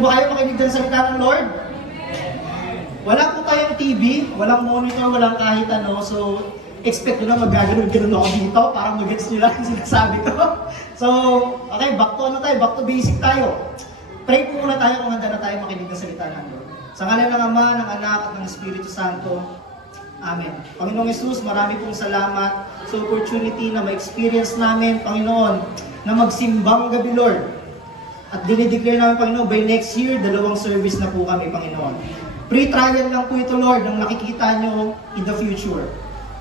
po ba kayo makinig ng salita ng Lord? Wala po tayong TV, walang monitor, walang kahit ano. So, expect nyo na mag-gano'n ako dito para mag-gets nyo lang yung sinasabi ko. So, okay, back to basic tayo. Pray po muna tayo kung handa na tayo makinig ng salita ng Lord. Sa ngalan ng Ama, ng Anak, at ng Espiritu Santo. Amen. Panginoong Yesus, marami pong salamat sa opportunity na ma-experience namin, Panginoon, na magsimbang gabi, Lord. At dinideclare namin, Panginoon, by next year, 2 service na po kami, Panginoon. Pre-trial lang po ito, Lord, ng nakikita nyo in the future.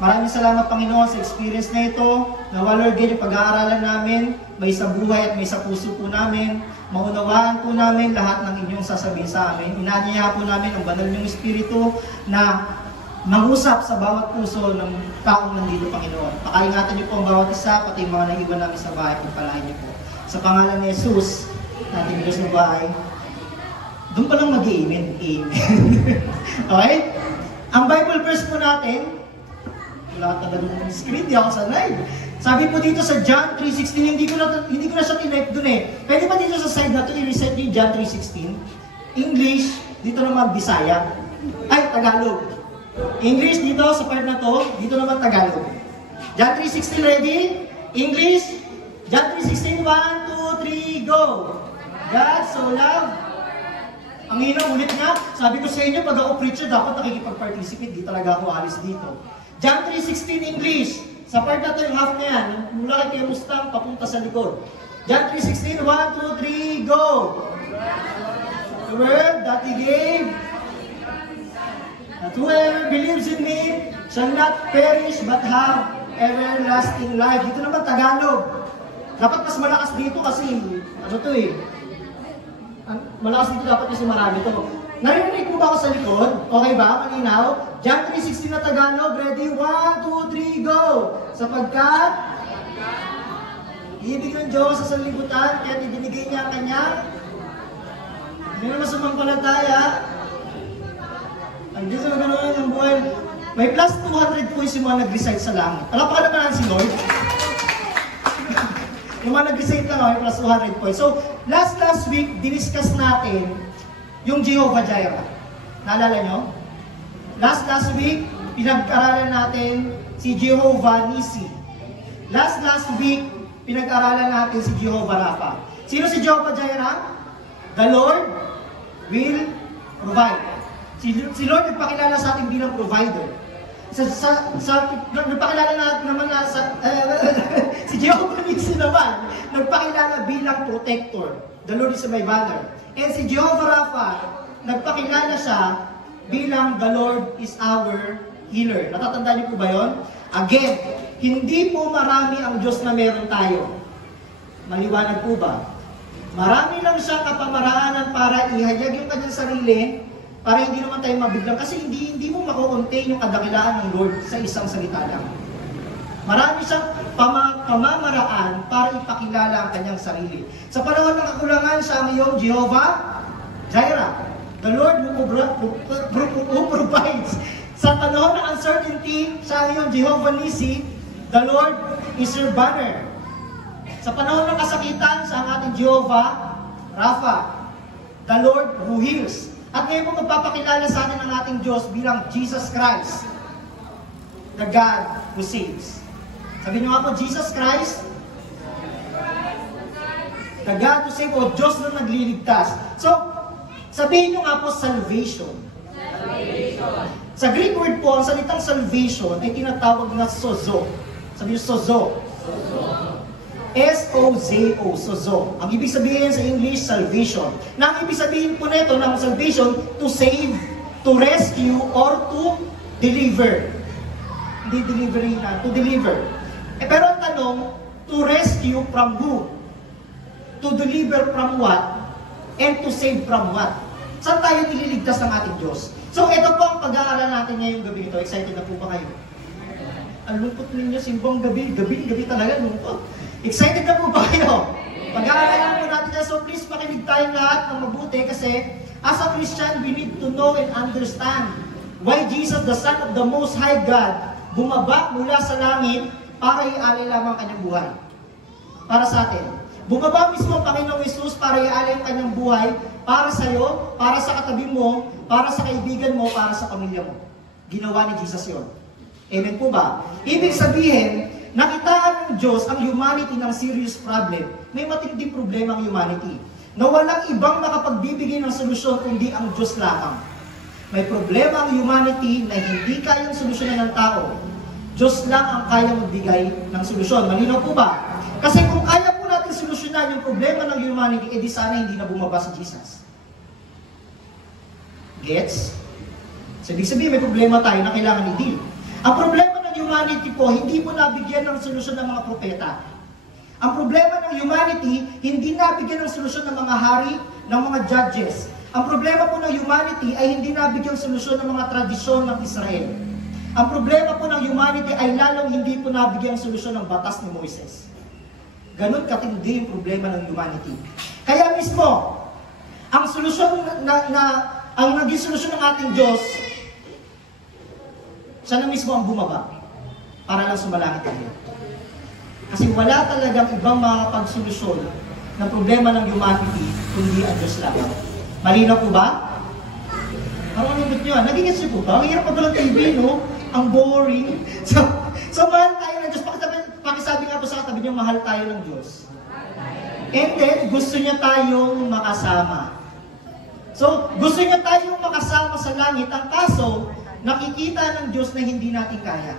Maraming salamat, Panginoon, sa experience na ito. Nawa, Lord, yung pag-aaralan namin, may sa buhay at may sa puso po namin. Maunawaan po namin lahat ng inyong sasabihin sa amin. Inanyaya po namin ang banal niyong Espiritu na mangusap sa bawat puso ng taong nandito, Panginoon. Pakaingatan niyo po ang bawat isa, pati yung mga naiwan namin sa bahay, pagpalain niyo po. Sa pangalan ni Jesus, natin Diyos ng bahay, doon pa lang mag-i-amen. Amen. Okay? Ang Bible verse po natin, wala talaga ng screen, di ako sanay. Sabi po dito sa John 3:16, hindi ko na siya tinype dun eh. Pwede ba dito sa side na ito, i-reset niyo John 3:16? English, dito naman Bisaya. Ay, Tagalog. English dito sa part na to, dito naman Tagalog. John 3:16 ready? English, John 3:16, 1, 2, 3, go! God so loved. Ang hina, ulit nga. Sabi ko sa inyo, pag ako preacher, dapat nakikipag-participate. Di talaga ako alis dito. John 3:16 English. Sa part na to, yung half na yan, mula kay Mustang, papunta sa likod. John 3:16, 1, 2, 3, go! The word that He gave, that whoever believes in me shall not perish but have everlasting life. Dito naman Tagalog. Dapat mas malakas dito kasi, ano to eh, malakas dito dapat kasi marami to. Narinig mo ba ako sa likod? Okay ba? Malinaw? John 3:16 na Tagalog. Ready? 1, 2, 3, go! Sapagkat ibig ng Diyos sa sanlibutan, kaya ibinigay niya ang kanyang hindi naman sumampalataya. Ang Diyos na gano'n ng buhay. May plus 200 points yung mga nag-recite sa langit. Alam pa ka naman si Lord? Yung mga nag-recite lang, may plus 200 points. So, last week, diniscuss natin yung Jehovah Jireh. Naalala nyo? Last week, pinag-aralan natin si Jehovah Nissi. Last week, pinag-aralan natin si Jehovah Rapha. Sino si Jehovah Jireh? The Lord will provide. Si Lord nagpakilala sa atin bilang provider. Nagpakilala naman na si Jehovah Nissi naman, nagpakilala bilang protector. The Lord is my banner. And si Jehovah Rapha, nagpakilala siya bilang the Lord is our healer. Natatandaan niyo po ba yun? Again, hindi po marami ang Diyos na meron tayo. Maliwanag po ba? Marami lang siya kapamaraanan para ihayag yung kanyang sarili, para hindi naman tayo mabiglang. Kasi hindi mo mako-contain yung kadakilaan ng Lord sa isang salita lang. Marami siyang pamamaraan para ipakilala ang kanyang sarili. Sa panahon ng kakulangan, siya ang iyong Jehovah Jireh. The Lord who provides. Sa panahon ng uncertainty, siya ang iyong Jehovah Nissi. The Lord is your banner. Sa panahon ng kasakitan, siya ang ating Jehovah Rapha. The Lord who heals. At ngayon po magpapakilala sa atin ang ating Diyos bilang Jesus Christ, the God who saves. Sabi niyo nga po, Jesus Christ, the God who saves, o Diyos na nagliligtas. So, sabihin niyo nga po, salvation. Sa Greek word po, ang salitang salvation ay tinatawag na sozo. Sabi niyo, sozo. S-O-Z-O, sozo. Ang ibig sabihin sa English, salvation. Na ang ibig sabihin po nito ng salvation, to save, to rescue, or to deliver. Hindi delivery na, to deliver. Pero ang tanong, to rescue from who? To deliver from what? And to save from what? Saan tayo nililigtas ng ating Diyos? So ito po ang pag-aaral natin ngayong gabi ito. Excited na po ba kayo? Ang lungkot ninyo, simbang gabi talaga, lungkot. Excited na po ba kayo? Pag-aaralan po natin yan. So please makinig tayong lahat ng mabuti kasi as a Christian, we need to know and understand why Jesus, the Son of the Most High God, bumaba mula sa langit para ialay lamang kanyang buhay. Para sa atin. Bumaba mismo ang Panginoong Jesus para ialay ang kanyang buhay para sa'yo, para sa katabi mo, para sa kaibigan mo, para sa pamilya mo. Ginawa ni Jesus yon. Amen po ba? Ibig sabihin, nakitaan ng Diyos ang humanity ng serious problem. May matinding problema ang humanity na walang ibang makapagbibigay ng solusyon kundi ang Diyos lamang. May problema ang humanity na hindi kayang solusyonan ng tao. Diyos lang ang kayang magbigay ng solusyon. Malinaw po ba? Kasi kung kaya po natin solusyonan yung problema ng humanity, edi sana hindi na bumaba si Jesus. Gets? So, ibig sabihin, may problema tayo na kailangan i-deal. Ang problema ng humanity po, hindi po nabigyan ng solusyon ng mga propeta. Ang problema ng humanity, hindi nabigyan ng solusyon ng mga hari, ng mga judges. Ang problema po ng humanity ay hindi nabigyan ng solusyon ng mga tradisyon ng Israel. Ang problema po ng humanity ay lalong hindi po nabigyan ng solusyon ng batas ni Moises. Ganon katindi yung problema ng humanity. Kaya mismo, ang solusyon ang naging solusyon ng ating Diyos, siya na mismo ang bumaba para lang sumalangit tayo. Kasi wala talagang ibang makakapagsolusyon ng problema ng humanity kundi ang Diyos lamang. Malinaw po ba? Parang anong nyo? Nagigits nyo po ba? Ang hirap pa ba ng TV, no? Ang boring. So mahal tayo ng Diyos. Pakisabi nga po sa katabi nyo, mahal tayo ng Diyos. And then, gusto niya tayong makasama. So, gusto niya tayong makasama sa langit. Ang kaso, nakikita ng Diyos na hindi natin kaya.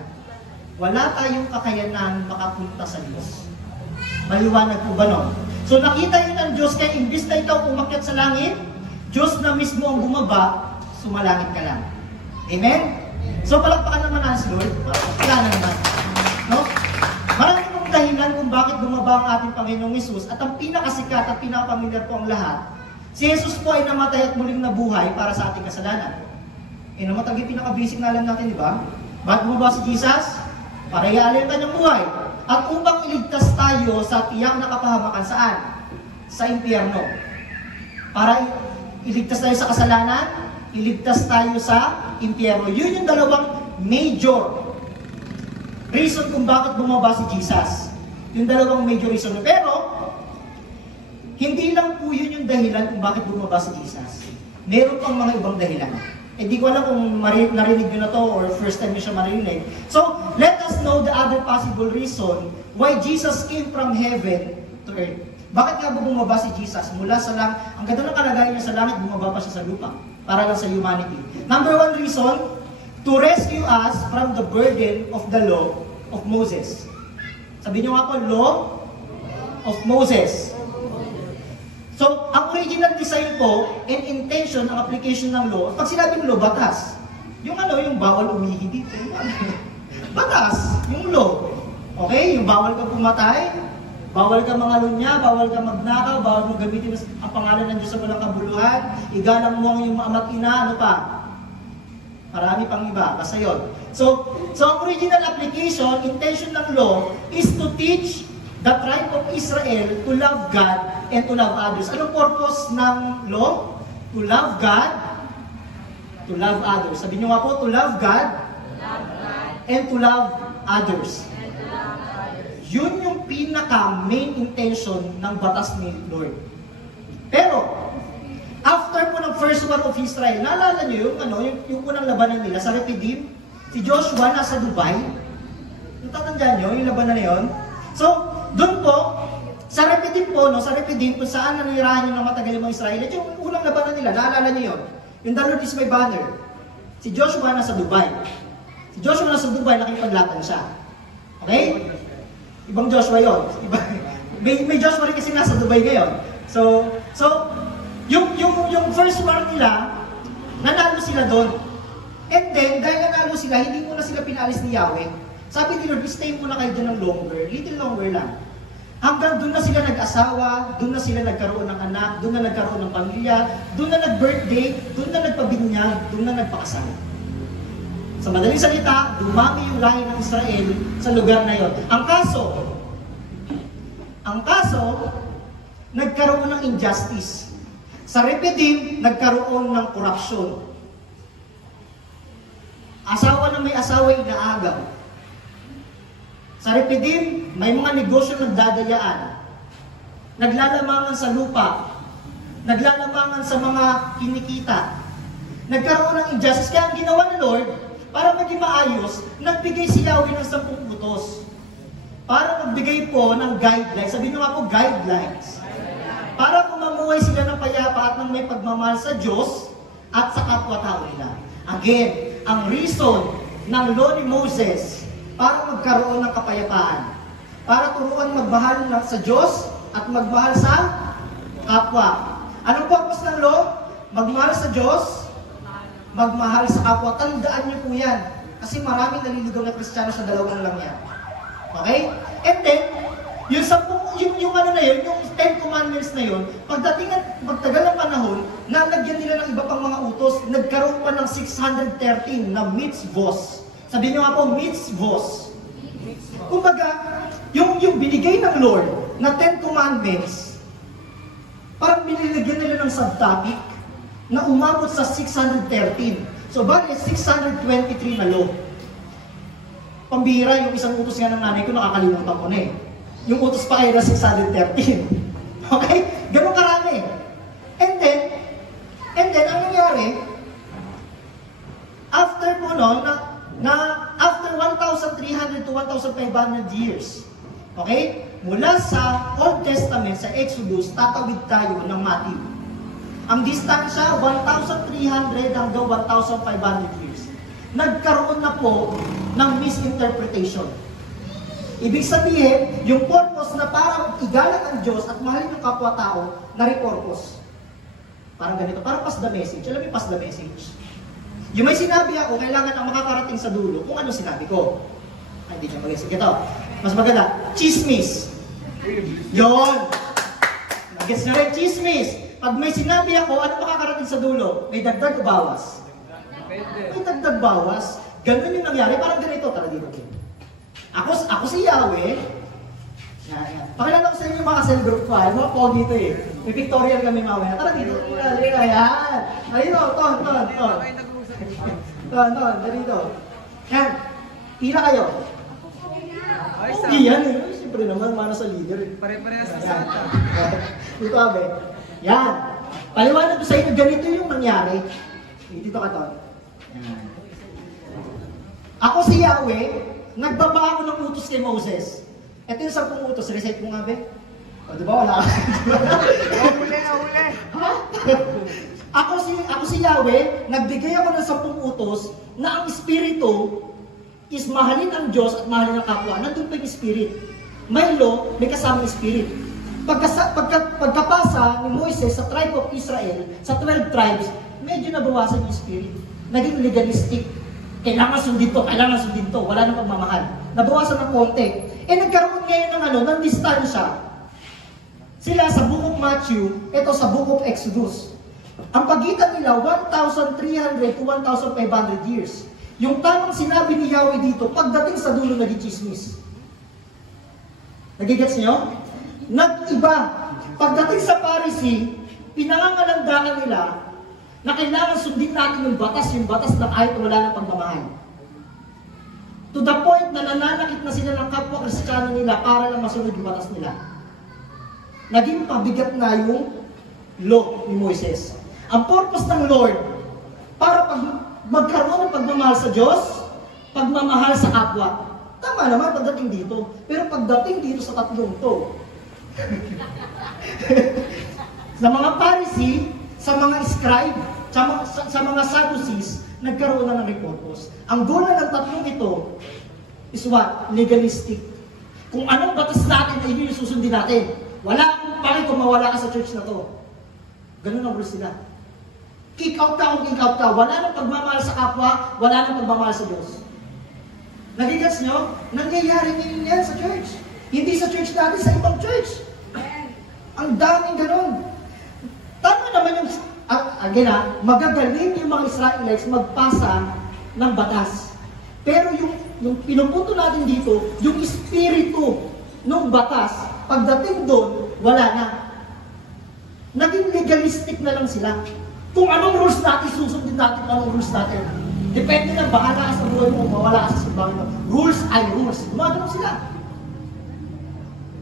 Wala tayong kakayanan makapunta sa Diyos. Maliwanag po ba no? So nakita yun ng Diyos, kaya imbis na ikaw umakyat sa langit, Diyos na mismo ang bumaba, sumalangit ka lang. Amen? So palakpakan naman ang Lord. Wala na naman. No? Marami pong dahilan kung bakit bumaba ang ating Panginoong Hesus, at ang pinakasikat at pinakapamilyar po ang lahat, si Jesus po ay namatay at muling nabuhay para sa ating kasalanan. Namatay yung pinaka-basic na alam natin, di ba? Bakit bumaba si Jesus? Para iaalay ang kanyang buhay. At upang iligtas tayo sa tiyak na kapahamakan, saan? Sa impyerno. Para iligtas tayo sa kasalanan, iligtas tayo sa impyerno. Yun yung dalawang major reason kung bakit bumaba si Jesus. Yung dalawang major reason. Pero, hindi lang po yun yung dahilan kung bakit bumaba si Jesus. Meron pang mga ibang dahilan. Hindi ko alam kung narinig nyo na to or first time nyo siya marinig. So, let us know the other possible reason why Jesus came from heaven to earth. Bakit nga ba bumaba si Jesus? Mula sa langit, ang ganda ng kalagayan niya sa langit, bumaba pa siya sa lupa. Para lang sa humanity. Number one reason, to rescue us from the burden of the law of Moses. Sabi nyo nga po, law of Moses. So, ang original design po and intention ng application ng law, pag sinabing law, batas. Yung yung bawal umihi dito. Batas, yung law. Okay? Yung bawal ka pumatay, bawal ka mangalunya, bawal ka magnakaw, bawal mo gamitin ang pangalan ng Diyos sa walang kabuluhan, igalang mo ang iyong ama at ina, ano pa? Marami pang iba, basta yun. So ang original application, intention ng law, is to teach the tribe of Israel to love God and to love others. Anong purpose ng law? To love God, to love others. Sabi nyo nga po, to love God, and to love others. Yun yung pinaka-main intention ng batas ni Lord. Pero, after po ng first war of Israel, naalala nyo yung unang labanan nila sa Rephidim? Si Joshua nasa Dubai. Natatandaan nyo yung labanan na yun? So, doon po, sa Rephidim po, sa Rephidim, kung saan nanirahan yung matagal yung mga Israelit, yung unang labanan nila, naalala niyo yun? Yung The Lord is my banner. Si Joshua nasa Dubai. Si Joshua nasa Dubai, nakipaglaban siya. Okay? Ibang Joshua yun. May Joshua rin kasi nasa Dubai ngayon. So yung first war nila, nanalo sila doon. And then, dahil nanalo sila, hindi muna sila pinalis ni Yahweh. Sabi ni Lord, stay muna kayo doon ng longer, little longer lang. Hanggang doon na sila nag-asawa, doon na sila nagkaroon ng anak, doon na nagkaroon ng pamilya, doon na nag-birthday, doon na nagpabinyag, doon na nagpakasal. Sa madaling salita, dumami yung lahi ng Israel sa lugar na yon. Ang kaso, nagkaroon ng injustice. Sa Rephidim, nagkaroon ng korupsyon. Asawa na may asawa inaagaw. Sa Rephidim, may mga negosyo nagdadayaan. Naglalamangan sa lupa. naglalamangan sa mga kinikita, nagkaroon ng injustice. Kaya ang ginawa ng Lord, para maging maayos, nagbigay si Yahweh ng 10 utos. Para magbigay po ng guidelines. Sabihin nyo nga po, guidelines. Para kumamuhay sila ng payapa at ng may pagmamahal sa Diyos at sa kapwa-tao nila. Again, ang reason ng law ni Moses para magkaroon ng kapayapaan. Para turuan magmahal sa Diyos at magmahal sa kapwa. Anong purpose ng law? Magmahal sa Diyos, magmahal sa kapwa. Tandaan niyo po yan. Kasi maraming naliligaw na Kristiyano sa dalawang lang yan. Okay? And then, yung 10 commandments na yun, pagdating at magtagal ng panahon, nalagyan nila ng iba pang mga utos, nagkaroon pa ng 613 na mitzvos. Sabihin nyo nga po, mitzvos. Kumbaga, yung binigay ng Lord na 10 commandments, parang binilagyan nila ng subtopic na umabot sa 613. So, bakit 623 na law? Pambira, yung isang utos nga ng nanay ko, nakakalimutan ko na eh. Yung utos pa kayo na 613. Okay? Ganun karami. And then, ang nangyari, after po no, after 1,300 to 1,500 years, okay? Mula sa Old Testament, sa Exodus, tatawid tayo ng Matthew. Ang distansya, 1,300 hanggang 1,500 years. Nagkaroon na po ng misinterpretation. Ibig sabihin, yung purpose na parang igalang ang Diyos at mahalin ng kapwa-tao, na-repurpose. Parang ganito, parang pass the message. Alam mo, pass the message. Yung may sinabi ako, kailangan ang makakarating sa dulo kung ano sinabi ko. Ay, hindi siya mag-guess. Ito, mas maganda, chismis. Yon. Nag-guess na rin, chismis. Pag may sinabi ako, ano makakarating sa dulo? May dagdag o bawas? May dagdag bawas. Ganun yung nangyari. Parang ganito. Tara dito. Ako si Yahweh. Yan. Pakilala ko sa inyo mga cell group file. Mga pogi ito eh. May pictorial kami mamaya. Tara dito. Ayan. Ayun o. Ton. Dito. Yan. Pila kayo. Iyan eh. Siyempre naman, mana sa leader eh. Pare-parehas na santa. Dito abe. Yan. Paliwanag ko sa inyo, ganito yung nangyari. Dito ka, Ton. Yan. Ako si Yahweh, nagbaba ako ng utos kay Moses. Ito yung 10 utos. Recite mo nga, be. O, diba? Wala ka. Nahuli. Ha? Ako si Yahweh, nagbigay ako ng 10 utos na ang Espiritu is mahalin ang Diyos at mahalin ang kapwa. Nandun pa yung Spirit. May law, may kasamang Spirit. Pagkapasa ni Moises sa tribe of Israel, sa 12 tribes, medyo nabawasan yung Spirit. Naging legalistic. Kailangan sundin to. Wala nang pagmamahal. Nabawasan ng konti. Nagkaroon ngayon ng distansya. Sila sa Book of Matthew, ito sa Book of Exodus. Ang pagitan nila, 1,300 to 1,500 years. Yung tamang sinabi ni Yahweh dito, pagdating sa dulo, naging chismis. Nagigets niyo? Nag-iba. Pagdating sa Pharisee, pinangangalandakan nila na kailangan sundin natin yung batas na kahit wala ng pagmamahal. To the point na nananakit na sila ng kapwa Kristiyano nila para lang masunod yung batas nila. Naging pabigat na yung law ni Moises. Ang purpose ng Lord, para magkaroon ng pagmamahal sa Diyos, pagmamahal sa kapwa. Tama naman pagdating dito. Pero pagdating dito sa tatlong to, sa mga Pharisee, sa mga scribe, sa mga Sadducees, nagkaroon na ng purpose. Ang goal na ng tatlong ito is what? Legalistic. Kung anong batas natin, ay yun yung susundin natin. Wala akong pake kung mawala ka sa church na to. Ganun ang rules nila. Kick out ka. Wala nang pagmamahal sa kapwa, wala nang pagmamahal sa Diyos. Nagigats nyo? Nangyayari ngayon yan sa church. Hindi sa church natin, sa ibang church. Ang daming ganun. Tama naman yung, magagaling yung mga Israelites magpasa ng batas. Pero yung pinupunto natin dito, yung espiritu ng batas, pagdating doon, wala na. Naging legalistic na lang sila. Kung anong rules natin, susundin natin kung anong rules natin. Depende na, bahala ka sa buhay mo, mawala ka sa simbahan mo. Rules ay rules. Gumagano sila.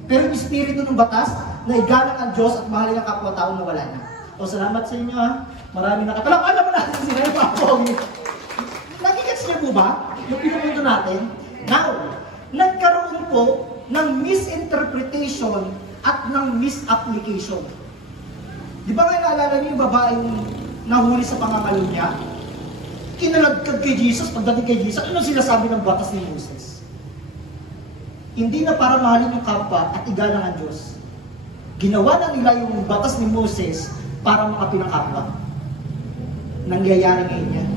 Pero yung espiritu ng batas, na igalang ang Diyos at mahalin ang kapwa-tao na wala na. O, salamat sa inyo ha. Marami nakatulong. Alam mo natin sila yung mga pogi. Nagigets niyo po ba? Yung pinupunto natin? Now, nagkaroon po ng misinterpretation at ng misapplication. Di ba nga naalala niyo yung babaeng nahuli sa pangangalo niya? Kinalagkad kay Jesus, pagdating kay Jesus, ano sinasabi ng batas ni Moses? Hindi na para mahalin yung kapwa at igalang ang Diyos. Ginawa na nila yung batas ni Moses para makapin ang kapwa. Nangyayari ngayon yan.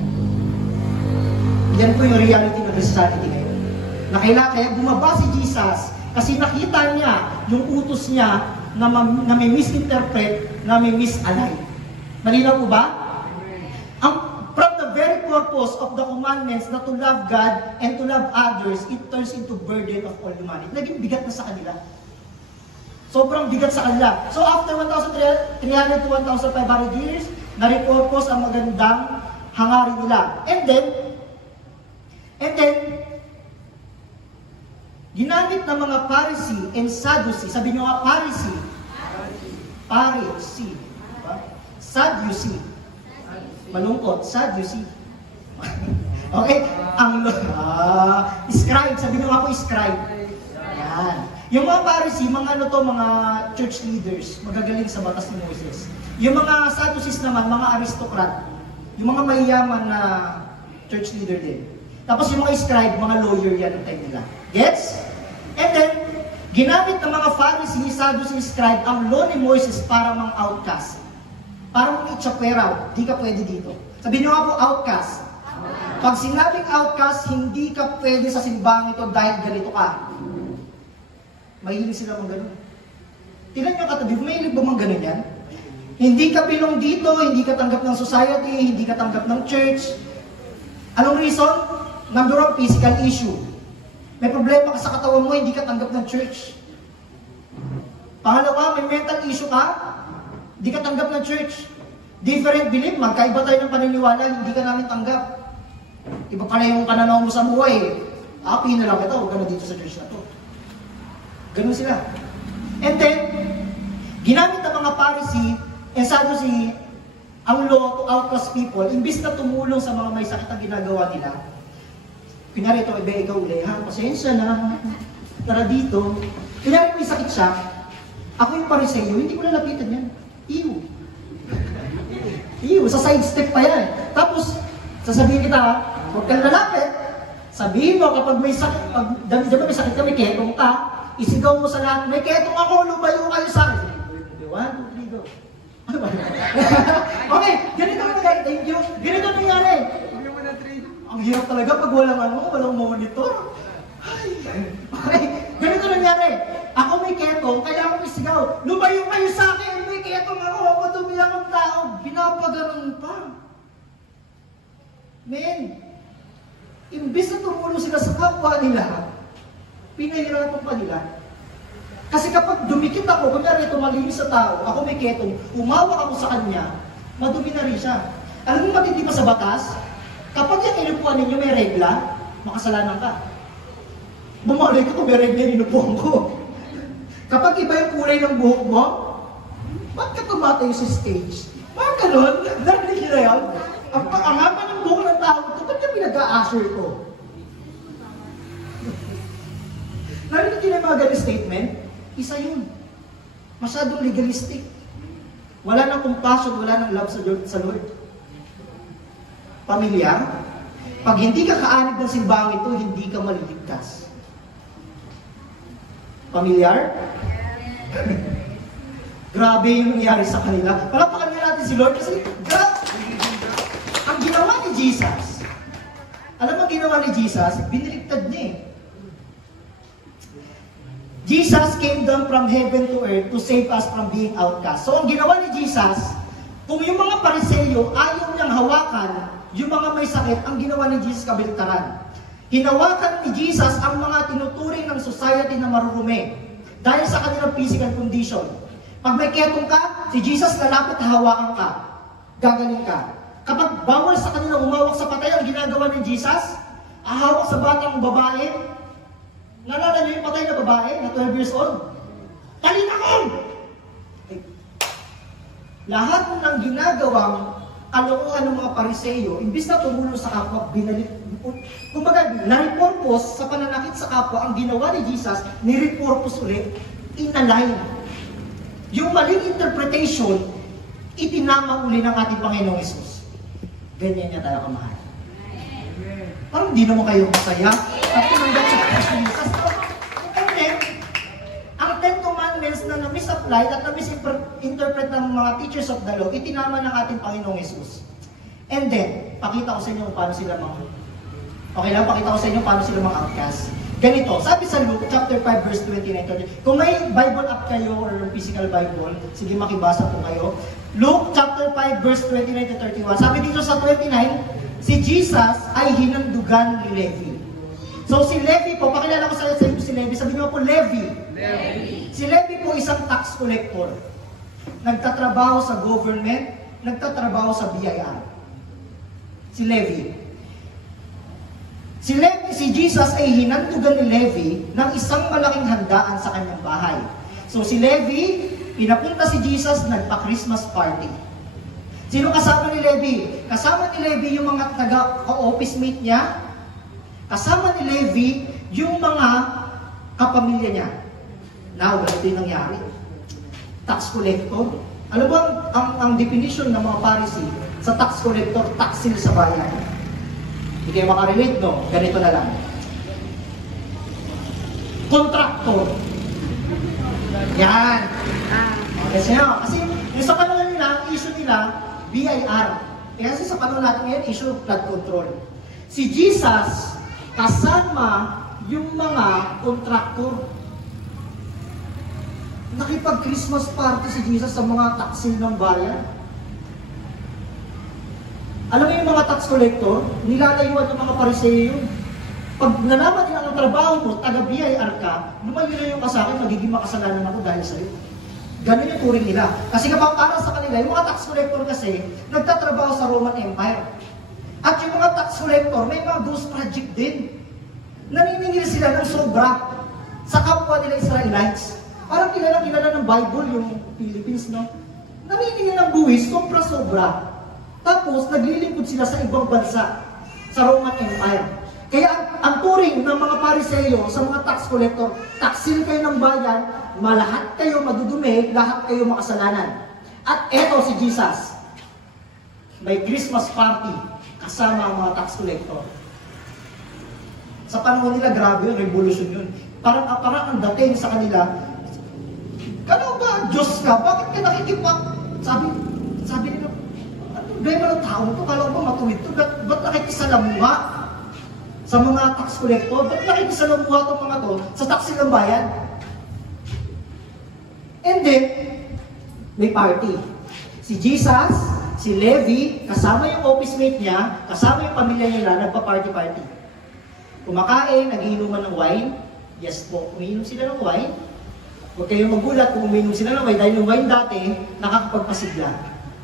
Yan po yung reality ng Christianity ngayon. Kaya bumaba si Jesus kasi nakita niya yung utos niya na may misinterpret, na may misalign. Malinaw po ba? From the very purpose of the commandments na to love God and to love others, it turns into burden of all humanity. Naging bigat na sa kanila. Sobrang bigat sa kanila. So after 1,300 to 1,500 years, na-repurpose ang magandang hangarin nila. And then, ginamit ng mga Pharisee and Sadducee. Sabi nyo nga, Pharisee. Diba? Sadducee. Malungkot. Sadducee. Okay? Scribe. Sabi nyo nga po, scribe. Yan. Yung mga Pharisee, mga church leaders, magagaling sa batas ni Moses. Yung mga Sadducees naman, mga aristocrat. Yung mga mayayaman na church leader din. Tapos yung mga scribe, mga lawyer yan ang time nila. Gets? And then, ginamit ng mga Pharisee, Sadducee, scribe, ang law ni Moses para mga outcast. Para mga itsapera, di ka pwede dito. Sabihin nyo nga po, outcast. Pag sinabing outcast, hindi ka pwede sa simbahan ito dahil ganito ka. Mahilig sila mga ganun. Tingnan nyo katabi, mahilig ba mga ganun yan? Hindi ka pilong dito, hindi ka tanggap ng society, hindi ka tanggap ng church. Anong reason? Number 1, physical issue. May problema ka sa katawan mo, hindi ka tanggap ng church. Pangalawa, may mental issue ka, hindi ka tanggap ng church. Different belief, magkaiba tayo ng paniniwala, hindi ka namin tanggap. Iba pala yung pananaw mo sa buhay. Api na lang kita, huwag ka na dito sa church na to. Ganun sila. And then, ginamit ng mga Pharisee and Sadducee ang law to outcast people, imbis na tumulong sa mga may sakit ang ginagawa nila. Kunyari ito, ikaw uli, pasensya na, tara dito. Kunyari may sakit siya, ako yung Pariseo, hindi ko lalapitan yan. Iyo, sa side step pa yan. Tapos, sasabihin kita, huwag kang lalapit. Sabihin mo, kapag may sakit, diba may sakit ka, may ketong ka, isigaw mo sa lahat, may ketong ako, lumayo kayo sa akin. 1, 2, 3, go. Ano ba? Okay, ganito ang nangyari. Thank you. Ganito ang nangyari. Ang hirap talaga pag walang monitor. Okay, ganito ang nangyari. Ako may ketong, kaya ako isigaw. Lumayo kayo sa akin, may ketong ako, madumi akong tao. Pinapaganon pa. Men, imbis na tumulong sila sa kapwa nila, pinahirapan pa nila. Kasi kapag dumikit ako, kunyari tumalinis sa tao, ako may ketong, umawak ako sa kanya, madumi na rin siya. Alam mo matindi pa sa batas? Kapag yung inupuan ninyo may regla, makasalanan ka. Bumalay ko kung may regla yung inupuan ko. Kapag iba yung kulay ng buhok mo, ba't ka tumatayo sa stage? Mga ganun, narinig nyo na yan? Ang haba ng buhok ng tao, ito ba't yung pinag-a-assure ko? Narinig nyo na yung mga ganun statement? Isa yun. Masyadong legalistic. Wala nang compassion, wala nang love sa Lord. Pamilyar? Pag hindi ka kaanib ng simbahang ito, hindi ka maliligtas. Pamilyar? Grabe yung nangyari sa kanila. Palapakan nga natin si Lord kasi ang ginawa ni Jesus, alam mo ang ginawa ni Jesus? Biniligtad niya eh. Jesus came down from heaven to earth to save us from being outcast. So ang ginawa ni Jesus, kung yung mga Pariseo ayaw niyang hawakan yung mga may sakit, ang ginawa ni Jesus kabaliktaran. Hinawakan ni Jesus ang mga tinuturing ng society na marurumi dahil sa kanilang physical condition. Pag may ketong ka, si Jesus lalapit hawakan ka. Gagaling ka. Kapag bawal sa kanila umawak sa patay, ang ginagawa ni Jesus, ahawak sa batang babae. Nalala niyo yung patay na babae na 12 years old? Talina ko! lahat ng ginagawang kaloohan ng mga Pariseo, imbis na tumulong sa kapwa, binalik. Kumbaga, na-repurpose sa pananakit sa kapwa, ang ginawa ni Jesus, ni-repurpose ulit, inalign. Yung maling interpretation, itinama uli ng ating Panginoong Hesus. Ganyan niya tayo kamahal. Parang hindi naman kayo masaya at tinanggap sa Jesus. And then, ang Ten Commandments na na-misapply at na-misinterpret ng mga teachers of the law, itinama ng ating Panginoong Hesus. And then, pakita ko sa inyo kung paano sila pakita ko sa inyo paano sila mga outcast. Ganito, sabi sa Luke chapter 5 verse 29-30. Kung may Bible app kayo or physical Bible, sige makibasa po kayo. Luke chapter 5 verse 29-31. Sabi dito sa 29, si Jesus ay hinandugan ni Levi. So si Levi po, pakilala ko sa inyo si Levi. Sabi niyo po, Levi. Si Levi po isang tax collector. Nagtatrabaho sa government, nagtatrabaho sa BIR. Si Levi. Si Jesus ay hinandugan ni Levi ng isang malaking handaan sa kanyang bahay. So si Levi, pinapunta si Jesus, nagpa-Christmas party. Sino kasama ni Levi? Kasama ni Levi yung mga taga-office mate niya. Kasama ni Levi yung mga kapamilya niya. Now, ganito yung nangyari. Tax collector. Alam mo ang definition ng mga Pharisee sa tax collector, taksil sa bayan. Hindi kayo makarelate, no? Ganito na lang. Contractor. Yan. Kasi yung sa panahon nila, ang issue nila, BIR. Kasi sa panahon natin ngayon, issue flood control. Si Jesus, kasama yung mga contractor. Nakipag-Christmas party si Jesus sa mga taksil ng bayan. Alam mo yung mga tax collector, nilalayuan ng mga Pariseo yun. Pag nalaman nila ang trabaho mo, taga-BIR ka, lumayo na yung ka sa akin, magiging makasalanan ako dahil sa'yo. Ganun yung turing nila. Kasi kapag para sa kanila, yung mga tax collector kasi, nagtatrabaho sa Roman Empire. At yung mga tax collector, may mga ghost project din. Naniningil sila ng sobra sa kapwa nila Israelites. Parang kilala ng Bible yung Philippines, no? Naniningil ng buwis, sobra-sobra. Tapos, naglilingkod sila sa ibang bansa, sa Roman Empire. Kaya ang turing ng mga Pariseo sa mga tax collector, taksil kayo ng bayan, lahat kayo madudumi, lahat kayo makasalanan. At eto si Jesus, may Christmas party kasama ang mga tax collector. Sa panahon nila, grabe yun, revolution yun. Parang ang dating sa kanila, kano ba, Diyos ka? Bakit ka nakikipak? Sabi nila, dahil ng tao to, kala ko ba matuwid to? Ba't nakikisalamuha sa mga tax collector? Ba't nakikisalamuha itong mga to sa taxi ng bayan? And then, may party. Si Jesus, si Levi, kasama yung office mate niya, kasama yung pamilya nila, nagpa-party-party. Kumakain, nagiinuman ng wine. Yes po, umiinom sila ng wine. Huwag kayong magulat kung umiinom sila ng wine, dahil yung wine dati, nakakapagpasigla.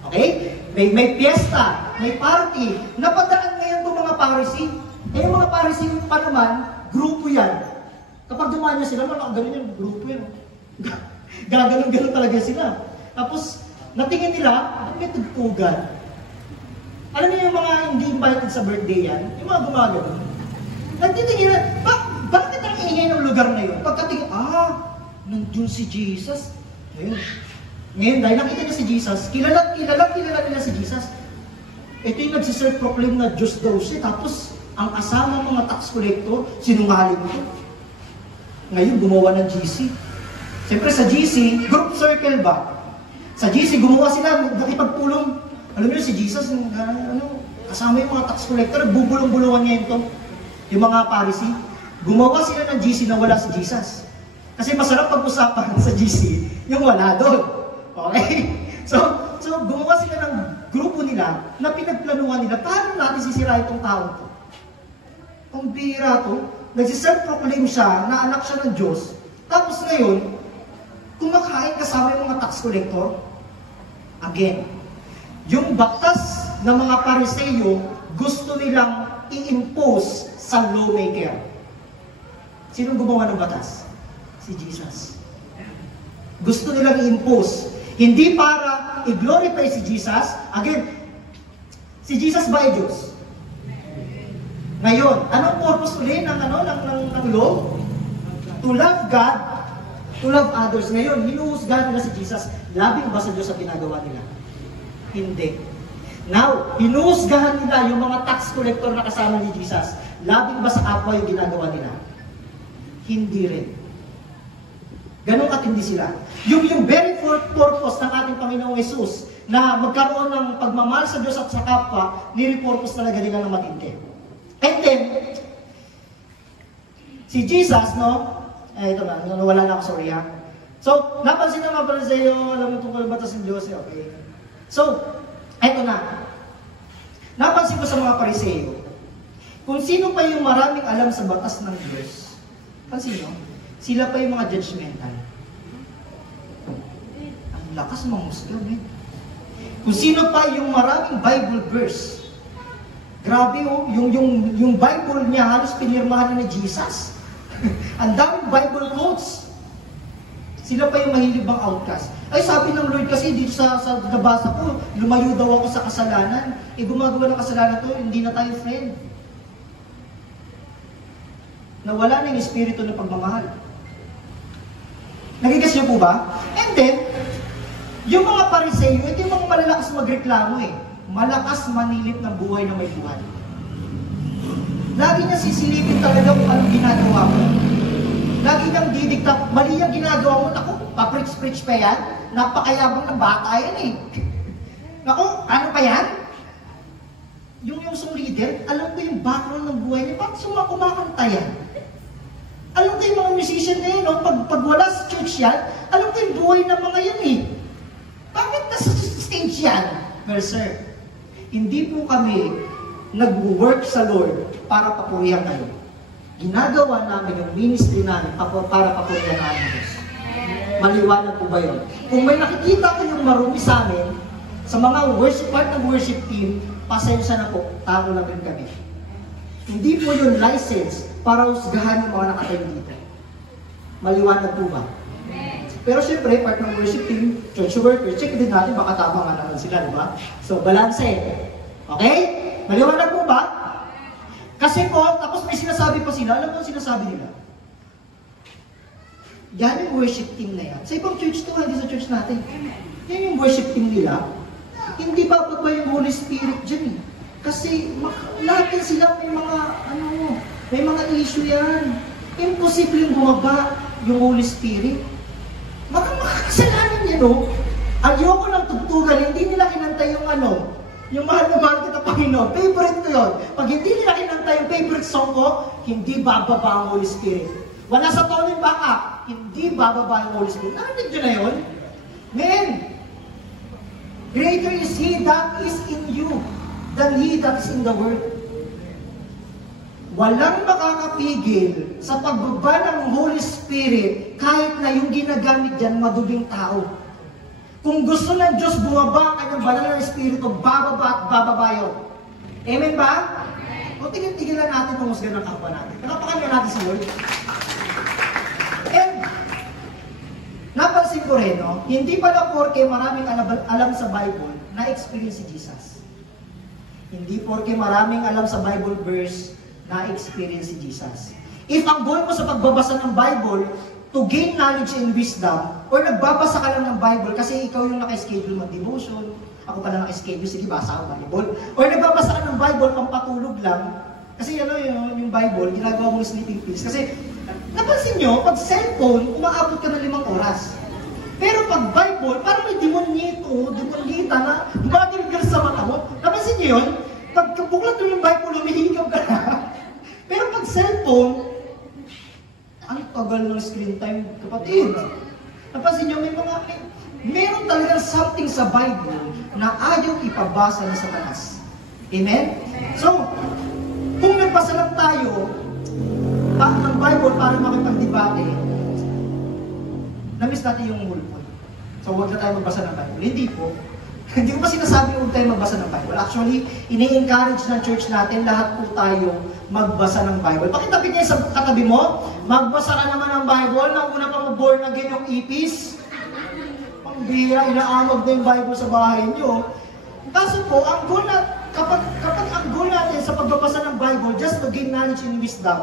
Okay? May piyesta, may party. Napadaan ngayon itong mga Pharisee. Eh yung mga Pharisee pa naman, grupo yan. Kapag dumaan niya sila, ganun yung grupo yan. Gaganon-ganon talaga sila. Tapos, natingin nila, may tugtugan. Alam niyo yung mga hindi invited sa birthday yan? Yung mga gumagano. Nagtitingin na, bakit ang ingay ng lugar na yun? Pagkatingin, nandun si Jesus. Ayun. Ngayon, dahil nakita niya si Jesus, kilala nila si Jesus. Ito yung nagsiself-proclaim na Diyos daw siya. Tapos, ang kasama mga tax collector, sinungaling ito. Ngayon, gumawa ng GC. Siyempre sa GC, group circle ba? Sa GC, gumawa sila, nakipagpulong. Alam niyo si Jesus, kasama yung mga tax collector, bubulong-bulungan niya ito. Yung mga Pharisee, gumawa sila ng GC na wala si Jesus. Kasi masarap pag-usapan sa GC, yung wala doon. Okay? So gumawa sila ng grupo nila na pinagplanuhan nila, paano natin sisira itong tao to? Ang bihira to, nagsiself-proclaim siya na anak siya ng Diyos, tapos ngayon, kumakain kasama yung mga tax collector. Again, yung batas ng mga Pariseo, gusto nilang i-impose sa lawmaker. Sinong gumawa ng batas? Si Jesus. Gusto nilang i-impose. Hindi para i-glorify si Jesus. Again, si Jesus ba ay Diyos? Ngayon, anong purpose ulit ng law? To love God, to love others. Ngayon, hinuhusgahan nila si Jesus. Labing ba sa Diyos ang ginagawa nila? Hindi. Now, hinuhusgahan nila yung mga tax collector na kasama ni Jesus. Labing ba sa kapwa yung ginagawa nila? Hindi rin. Ganun katindi sila. Yung very purpose ng ating Panginoong Jesus na magkaroon ng pagmamahal sa Diyos at sa kapwa, nire-purpose talaga nila ng matindi. And then, si Jesus, ito na, nawala na ako, sorry ha. So, napansin naman pala sa iyo, alam mo tungkol batas ng Diyos, okay? So, ito na. Napansin ko sa mga Pariseo, kung sino pa yung maraming alam sa batas ng Diyos, pansin mo, sila pa yung mga judgmental. Ang lakas manghusga, eh. Kung sino pa yung maraming Bible verse, grabe yung Bible niya halos pinirmahan na ni Jesus. Ang daming Bible quotes. Sila pa yung mahilig bang outcast. Ay, sabi ng Lord kasi dito sa nabasa ko, lumayo daw ako sa kasalanan. Gumagawa ng kasalanan to, hindi na tayo friend. Nawala na yung espiritu ng pagmamahal. Nagigas niyo po ba? And then, yung mga Pariseo, ito yung mga malalakas magreklamo eh. Malakas manilip ng buhay na may buhay. Lagi niya sisilipin talaga kung anong ginagawa mo. Lagi niyang didikta, mali yung ginagawa mo. Naku, pa-preach pa yan. Napakayabang ng bata yan eh. Naku, ano pa yan? Yung song leader, alam ko yung background ng buhay niya. Bakit kumakanta yan? Alam ko yung mga musician na yun, no? Pag wala sa church yan, alam ko yung buhay ng mga yan eh. Bakit nasa stage yan? Well, sir, hindi po kami nag-work sa Lord para papurihan kayo. Ginagawa namin yung ministry namin para papurihan namin Diyos. Maliwanag po ba yun? Kung may nakikita ko yung marumi sa amin, sa mga part ng worship team, pasensya na po, tao lang rin kami. Hindi po yun license para husgahan yung mga nakatayo dito. Maliwanag po ba? Pero syempre, part ng worship team, church workers, check din natin, baka tama nga naman sila, di ba? So, balance eh. Okay? Maliwanag po ba? Kasi po, tapos may sinasabi pa sila, alam mo ang sinasabi nila? Yan yung worship team na yan. Sa ibang church to, hindi sa church natin. Yan yung worship team nila. Hindi ba yung Holy Spirit dyan eh? Kasi lahat yan sila may mga issue yan. Imposible yung bumaba yung Holy Spirit. Makakasalanan yan, no? Ayoko ng tugtugan, hindi nila kinanta yung mahal na mahal kita Panginoon. Favorite ko yun. Pag hindi nila kinanta yung favorite song ko, hindi bababa ang Holy Spirit. Wala sa tono yung backup, hindi bababa ang Holy Spirit. Narinig nyo na yun? Men, greater is He that is in you than he that is in the world. Walang makakapigil sa pagbaba ng Holy Spirit kahit na yung ginagamit dyan maduling tao. Kung gusto ng Diyos bumaba ang kanyang banal na Espiritu, bababa at bababa yun. Amen ba? O tigil-tigilan natin kung husgan ng kapwa natin. Panapakan natin si Lord. And, napansin ko rin, no? Hindi pala porke maraming alam sa Bible na experience si Jesus. Hindi porke maraming alam sa Bible verse na experience si Jesus. If ang goal mo sa pagbabasa ng Bible to gain knowledge and wisdom, or nagbabasa ka lang ng Bible kasi ikaw yung naka-schedule mag-devotion, ako pala naka-schedule, sige basa ako Bible, or nagbabasa ka ng Bible pampatulog lang, kasi yung Bible, ginagawa mo sleeping pills. Kasi napansin nyo, pag cellphone, umaabot ka ng 5 oras. Pero pag Bible, parang may demonita na dumatinggal sa mata mo. Napansin nyo yun? Pag buklat mo yung Bible, lumihigap ka na. Pero pag cellphone, ang tagal ng screen time, kapatid. Napansin nyo, meron talagang something sa Bible na ayaw ipabasa ng Satanas. Amen? So, kung nagbasa lang tayo ng Bible para makipagdebate, na-miss natin yung whole point. So, huwag na tayo magbasa ng Bible. Hindi po. Hindi ko pa sinasabi huwag tayo magbasa ng Bible. Actually, ini-encourage ng church natin, lahat po tayo magbasa ng Bible. Pakitabi niya sa katabi mo, magbasa ka naman ng Bible, nang una pang born again yung ipis. bihira, inaamag na yung Bible sa bahay nyo. Kaso po, ang goal kapag ang goal natin sa pagbabasa ng Bible, just to gain knowledge and wisdom,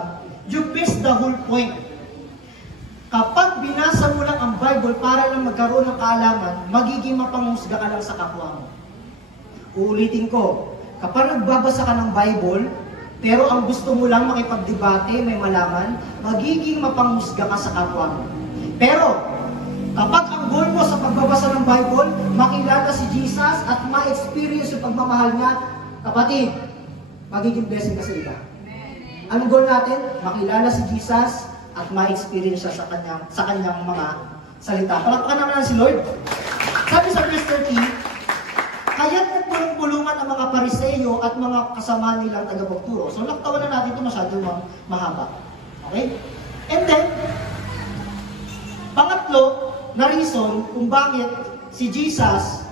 you miss the whole point. Kapag binasa mo lang ang Bible para lang magkaroon ng kaalaman, magiging mapanghusga ka lang sa kapwa mo. Uulitin ko, kapag nagbabasa ka ng Bible, pero ang gusto mo lang makipagdebate, may malaman, magiging mapanghusga ka sa kapwa mo. Pero, kapag ang goal mo sa pagbabasa ng Bible, makilala si Jesus at ma-experience yung pagmamahal niya, kapatid, magiging blessing ka sa iba. Anong goal natin? Makilala si Jesus at ma-experience siya sa kanyang mga salita. Palakpakan naman si Lord. Sabi sa verse 30, kaya't nagpulong-pulungan ang mga Pariseyo at mga kasama nilang tagapagturo. So, naktawan na natin ito masyadong mahaba. Okay? And then, pangatlo na reason kung bakit si Jesus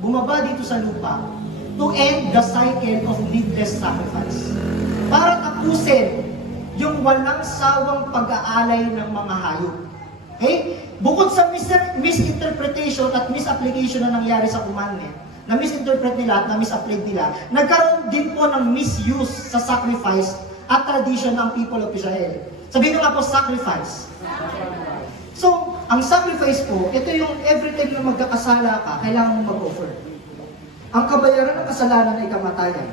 bumaba dito sa lupa to end the cycle of needless sacrifice. Para tapusin yung walang sawang pag-aalay ng mga hayop. Okay? Bukod sa misinterpretation at misapplication na nangyari sa commandment, na misinterpret nila at na misapply nila, nagkaroon din po ng misuse sa sacrifice at tradition ng people of Israel. Sabihin nga po, sacrifice. So, ang sacrifice po, ito yung every time na magkakasala ka, kailangan mong mag-offer. Ang kabayaran ng kasalanan ay kamatayan.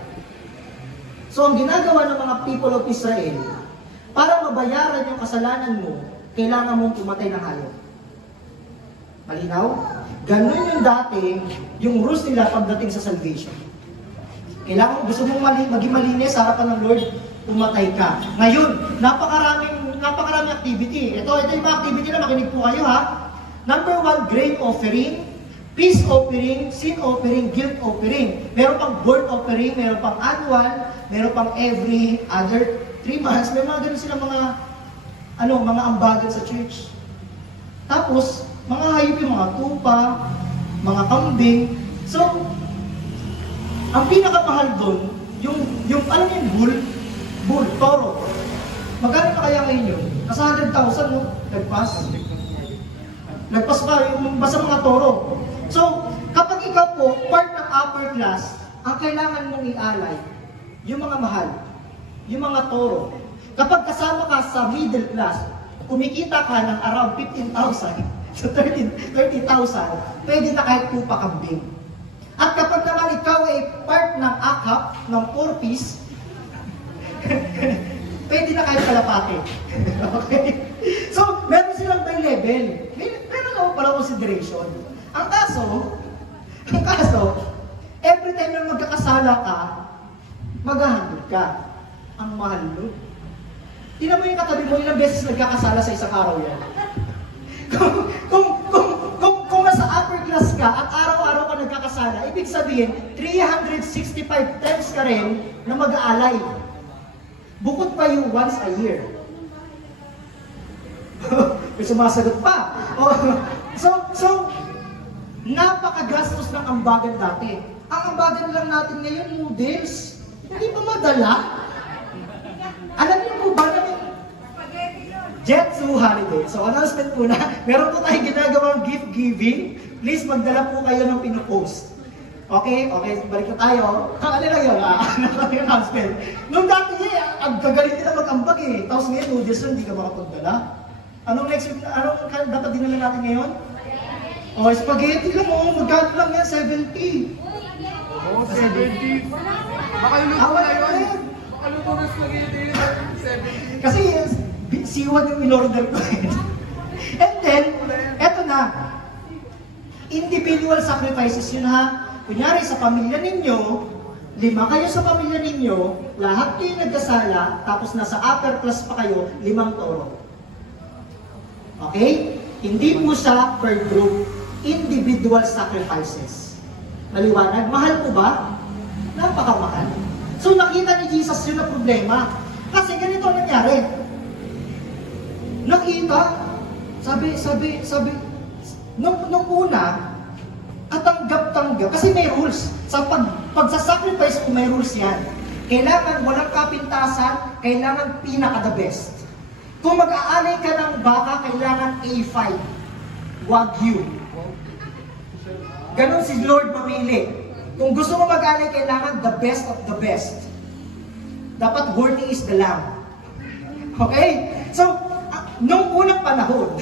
So, ang ginagawa ng mga people of Israel, para mabayaran yung kasalanan mo, kailangan mong pumatay ng hayop. Malinaw? Ganun yung dati, yung rules nila pagdating sa salvation. Kailangan, gusto mong maging malinis sa harapan ng Lord, pumatay ka. Ngayon, napakaraming activity. Ito yung mga activity na makinig po kayo ha. Number 1, grain offering, peace offering, sin offering, guilt offering. Meron pang burnt offering, meron pang annual, meron pang every other 3 months. May mga ganun sila mga ambagan sa church. Tapos, mga hayop yung mga tupa, mga kambing. So, ang pinakamahal doon, yung alam niyo yung bull, toro. Magkano na kaya ngayon yun? Nasa 100,000, no? Nagpas pa yung basta mga toro. So, kapag ikaw po, part ng upper class, ang kailangan mong ialay, yung mga mahal, yung mga toro. Kapag kasama ka sa middle class, kumikita ka ng around 15,000, so 30,000, pwede na kahit tupa kambing. At kapag naman ikaw ay part ng akap, ng 4-piece, pwede na kahit kalapate. Okay? So, meron silang by level. Meron ako pala consideration. Ang kaso, every time na magkakasala ka, maghahandog ka. Ang mahal mo. Tingnan mo yung katabi mo, ilang beses nagkakasala sa isang araw yan. Kung nasa upper class ka at araw-araw ka nagkakasala, ibig sabihin, 365 times ka rin na mag-aalay. Bukod pa yung once a year. May sumasagot pa. So, napakagastos ng ambagan dati. Ang ambagan lang natin ngayon, noodles. Hindi pa madala. Alam niyo po ba na Jetsu holiday. So, announcement po na, meron po tayong ginagawang gift giving. Please, magdala po kayo ng pinupost. Okay, balik na tayo. Ano lang yun, announcement. Nung dati ang gagaling nila mag-ambag eh. Tapos ngayon, noodles lang, hindi ka makapagdala. Anong next week, anong dapat dinala natin ngayon? Spaghetti lang, magkano lang yan, 70. 70. Makaluto na yun. Makaluto na spaghetti, 70. Kasi, siwan yung in-order ko. And then, eto na. Individual sacrifices yun ha. Kunyari sa pamilya ninyo, 5 kayo sa pamilya ninyo, lahat kayo nagkasala, tapos nasa upper class pa kayo, 5 toro. Okay? Hindi po siya per group. Individual sacrifices. Maliwanag? Mahal po ba? Napakamahal. So nakita ni Jesus yun na problema. Kasi ganito ang nangyari. Nakita, sabi, nung una, katanggap-tanggap, kasi may rules. Sa pagsasacrifice ko, may rules yan. Kailangan walang kapintasan, kailangan pinaka-the best. Kung mag-aalay ka ng baka, kailangan A5, Wagyu. Ganon si Lord mamili. Kung gusto mo mag-alay, kailangan the best of the best. Dapat worthy is the lamb. Okay? So, nung unang panahon,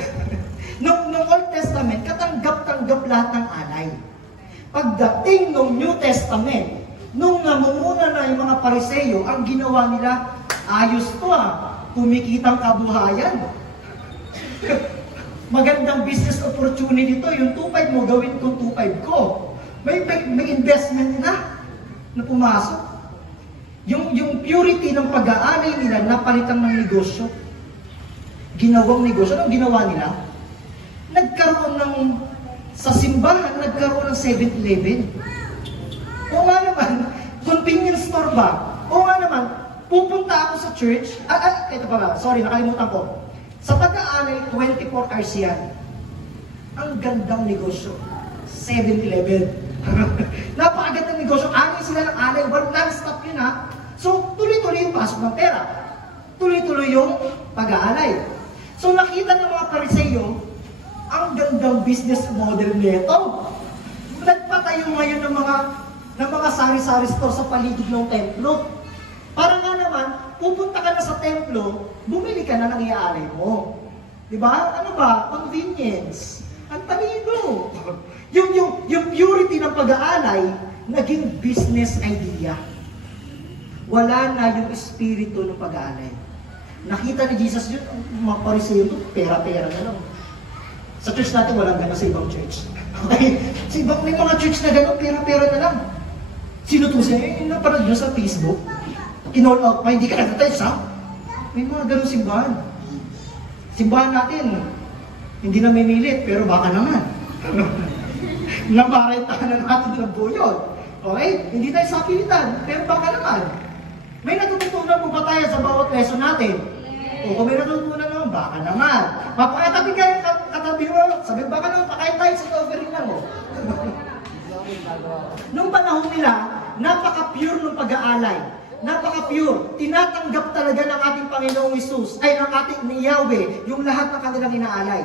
nung Old Testament, katanggap-tanggap lahat ng alay. Pagdating ng New Testament, nung namumuna na yung mga Pariseo, ang ginawa nila, ayos to kumikitang kabuhayan. Magandang business opportunity to, yung 2.5 mo, gawin kong 2.5 ko. May investment na pumasok. Yung purity ng pag-aalay nila, napalitan ng negosyo. Ginawang negosyo. Anong ginawa nila? Sa simbahan, nagkaroon ng 7-Eleven. O nga naman, convenience store ba? O nga naman, pupunta ako sa church, ito pala, sorry, nakalimutan ko. Sa pag-aalay, 24 hours yan. Ang gandang negosyo. 7-Eleven. Napakagandang negosyo. Alay sila ng alay. Non-stop yun So, tuloy-tuloy yung pasok ng pera. Tuloy-tuloy yung pag-aalay. So, nakita ng mga Pariseo, ang gandang business model nito. Nagpatayo ngayon ng mga sari-sari store sa paligid ng templo. Para nga naman, pupunta ka na sa templo, bumili ka na ng iaalay mo. Diba? Ano ba? Convenience. Ang talino. Yung purity ng pag-aalay, naging business idea. Wala na yung espiritu ng pag-aalay. Nakita ni Jesus yun, mga Pariseo ito, pera-pera na lang. Sa church natin, walang gano'n sa ibang church. Okay? Sa ibang may mga church na gano'n, pera-pera na lang. Sino to siya? Naparad nyo sa Facebook. Kinall out pa, hindi ka advertise May mga gano'ng simbahan. Simbahan natin, hindi na may milit, pero baka naman. Namarentahan na natin ng buyon. Okay? Hindi tayo sa pilitan, pero baka naman. May natututunan mo ba tayo sa bawat lesson natin? O kung may natutunan naman, baka naman. Mapakatabi kayo katabi mo, sabi baka naman, pakain tayo sa offering lang Nung panahon nila, napaka-pure ng pag-aalay. Napaka-pure. Tinatanggap talaga ng ating Panginoong Isus, ay ng ating ni Yahweh, yung lahat ng kanilang inaalay.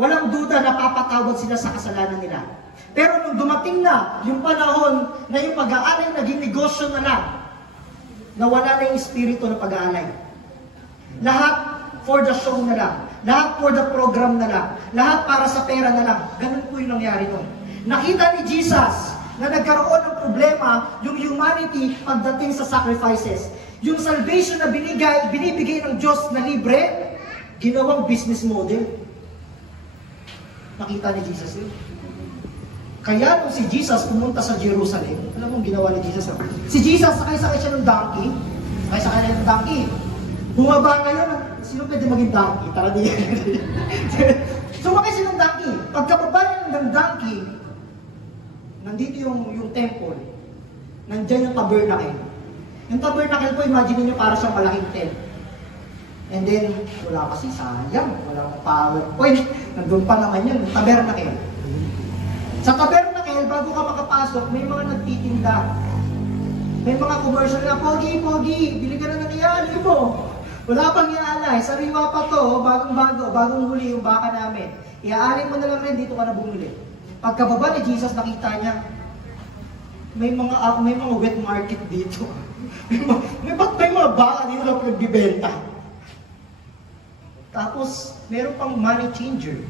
Walang duda na papatawad sila sa kasalanan nila. Pero nung dumating na yung panahon na yung pag-aalay naging negosyo na lang, nawala na yung espiritu ng pag-aalay. Lahat for the show na lang. Lahat for the program na lang. Lahat para sa pera na lang. Ganun po yung nangyari nun. Nakita ni Jesus na nagkaroon ng problema yung humanity pagdating sa sacrifices. Yung salvation na binibigay ng Diyos na libre, ginawang business model. Nakita ni Jesus yun. Kaya nung si Jesus pumunta sa Jerusalem, alam mo ginawa ni Jesus? Si Jesus, sakay-sakay siya ng donkey. Sakay-sakay na ng donkey. Bumaba ngayon, sino pwede maging donkey? Tara di. Sumakay siya ng donkey. Pagkababa niya ng donkey, nandito yung temple. Nandiyan yung tabernacle. Yung tabernacle po, imagine niyo para siyang malaking tent. And then, wala kasi sayang. Wala akong PowerPoint. Nandun pa naman yun, tabernacle. Sa tabernacle, bago ka makapasok, may mga nagtitinda. May mga commercial na, Pogi, bili ka na ng iaalay mo. Wala pang iaalay, sariwa pa to, bagong huli yung baka namin. Iaalay mo na lang rin, dito ka na bumili. Pagkababa ni Jesus, nakita niya, may mga wet market dito. may mga baka dito na pinagbibenta. Tapos, meron pang money changer.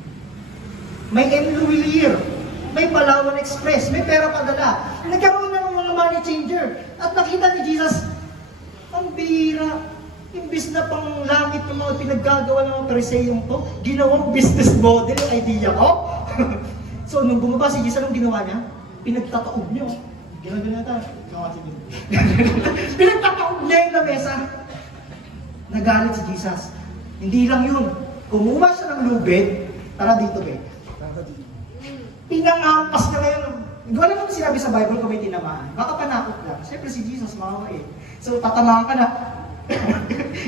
May Enluilier. May Palawan Express. May pera padala. Nagkaroon na ng mga money changer. At nakita ni Jesus, ang bira. Imbis na pang langit ng mga pinaggagawa ng mga Pariseyong to, ginawang business model, idea ko. So, nung bumaba si Jesus, anong ginawa niya? Pinagtataob niyo. Ginawa niya ito. Pinagtataob niya yung lamesa. Nagalit si Jesus. Hindi lang yun. Kumuha siya ng lubid. Tara dito, be. Pinangampas na ngayon. Hindi ko alam kung sinabi sa Bible kung may tinamaan. Baka panakot lang. Siyempre si Jesus, makawain. So, tatamaan ka na.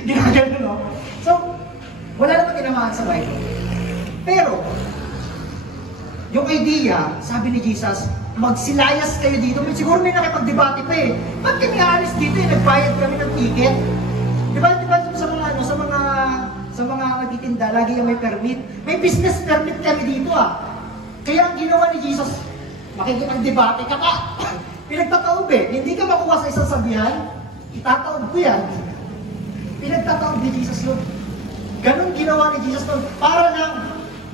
Ginagano, no? So, wala naman tinamaan sa Bible. Pero, yung idea, sabi ni Jesus, magsilayas kayo dito. Siguro may nakipagdebate pa eh. Ba't kami aalis dito eh? Nagbayad kami ng ticket. Diba sa mga nagtitinda, lagi yung may permit. May business permit kami dito Kaya ang ginawa ni Jesus, Makikipag-debate ka pa. Pinagtataob eh. Hindi ka makuha sa isang sabihan, itataob ko yan. Pinagtataob ni Jesus Lord. Ganon ginawa ni Jesus Lord para lang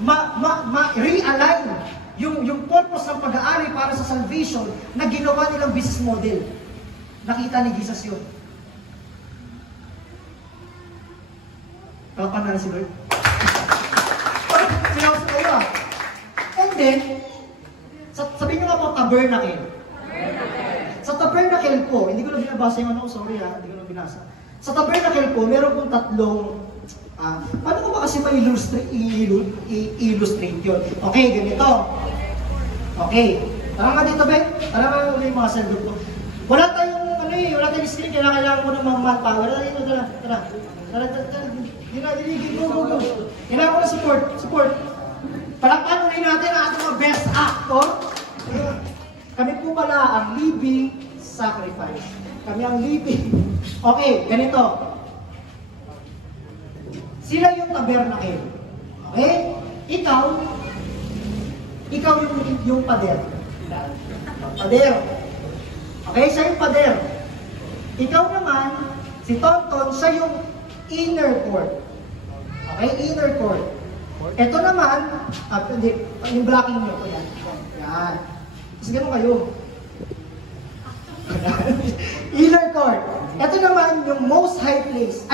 ma-realign yung purpose ng pag-aari para sa salvation na ginawa nilang business model. Nakita ni Jesus yun. Kalapan na si Lord. Pinawas ko ba? And then, sabihin nyo nga po, tabernacle. Sa tabernacle po, hindi ko na binabasa yung ano, sorry ha, hindi ko na binasa. Sa tabernacle po, meron pong tatlong, paano ko ba kasi i-illustrate yun? Okay, ganito. Okay. Tara nga dito, Ben. Tara nga ulit yung mga sandok ko. Wala tayong screen, kailangan mo ng mga manpower. Tara dito, tara. Dinigil, go. Kailangan ko ng support. Palakpan ulit natin ang ating mga best actor. Kami po pala ang living sacrifice. Kami ang living. Okay, ganito. Sila yung tabernacle. Okay? Ikaw yung pader. Pader. Okay, siya yung pader. Ikaw naman, si Tonton, siya yung inner court. Okay, inner court. Ito naman, yung blocking nyo. Yan. Kasi ganun kayo. Inner court. Ito naman yung most high place.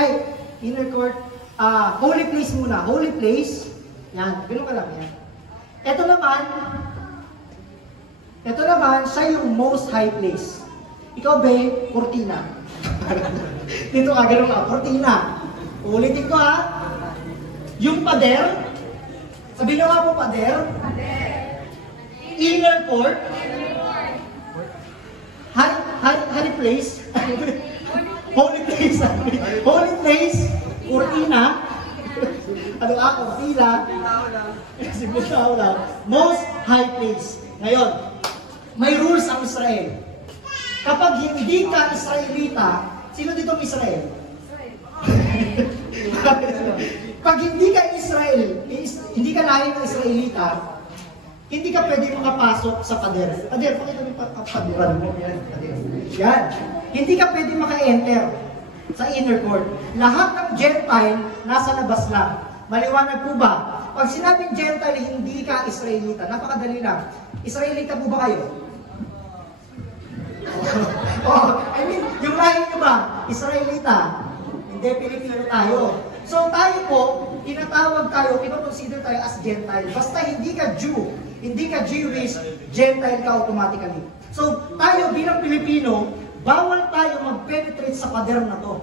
Inner court. Holy place muna. Holy place. Yan. Ganun ka lang yan. Ito naman, siya yung most high place. Ikaw, be, kurtina. Dito ka, ganun ka. Kurtina. Ulitin ko ha. Yung pader. Sabihin nga po pader. Inner court. Holy place. Holy place. Holy place. Kurtina. Ano ako? Tila. Simulaw lang. Most high place. Ngayon, may rules ang Israel. Kapag hindi ka Israelita, sino ditong Israel? Pag hindi ka hindi ka lahi ng Israelita, hindi ka pwede makapasok sa pader. Pader, pakita mo yung paderan mo. Yan. Hindi ka pwede maka-enter sa inner court. Lahat ng Gentile, nasa labas lang. Maliwanag po ba? Pag sinabing Gentile, hindi ka Israelita. Napakadali lang. Israelita po ba kayo? Yung lahi nyo ba? Israelita. Hindi, Pilipino tayo. So tayo po, tinatawag tayo, kinoconsider tayo as Gentile. Basta hindi ka Jew, hindi ka Jewish, Gentile ka automatically. So tayo bilang Pilipino, bawal tayo mag-penetrate sa pader na to.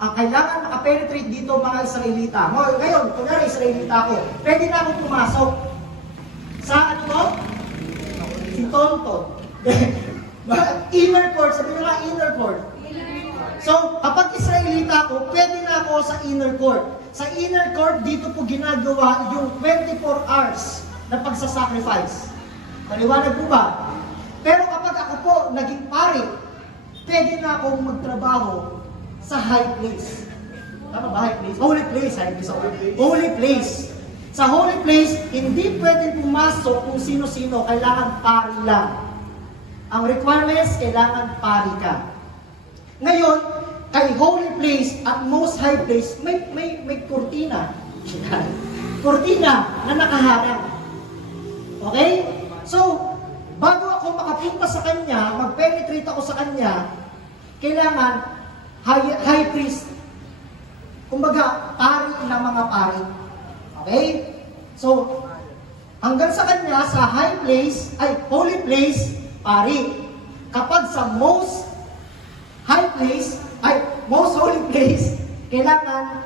Ang kailangan makapenetrate dito mga Israelita. Ngayon, kung Israelita ako, pwede na akong pumasok. Sa ano mo? Si Tonton. Inner court, sabi nyo nga inner court. So, kapag Israelita ako, pwede na ako sa inner court. Sa inner court, dito po ginagawa yung 24 hours na pagsasacrifice. Maliwanag po ba? Pero kapag ako po naging pari, pwede na akong magtrabaho sa high place. Tama ba high place? Holy place. Holy place. Sa holy place, hindi pwedeng pumasok kung sino-sino. Kailangan pari lang. Ang requirements, kailangan pari ka. Ngayon, kay holy place at most high place, may kurtina. Kurtina na nakaharang. Okay? So, bago ako makapunta sa kanya, mag-penetrate ako sa kanya, kailangan high priest. Kumbaga, pari ng mga pari. Okay? So, hanggang sa kanya, sa high place, holy place, pari. Kapag sa most high place, most holy place, kailangan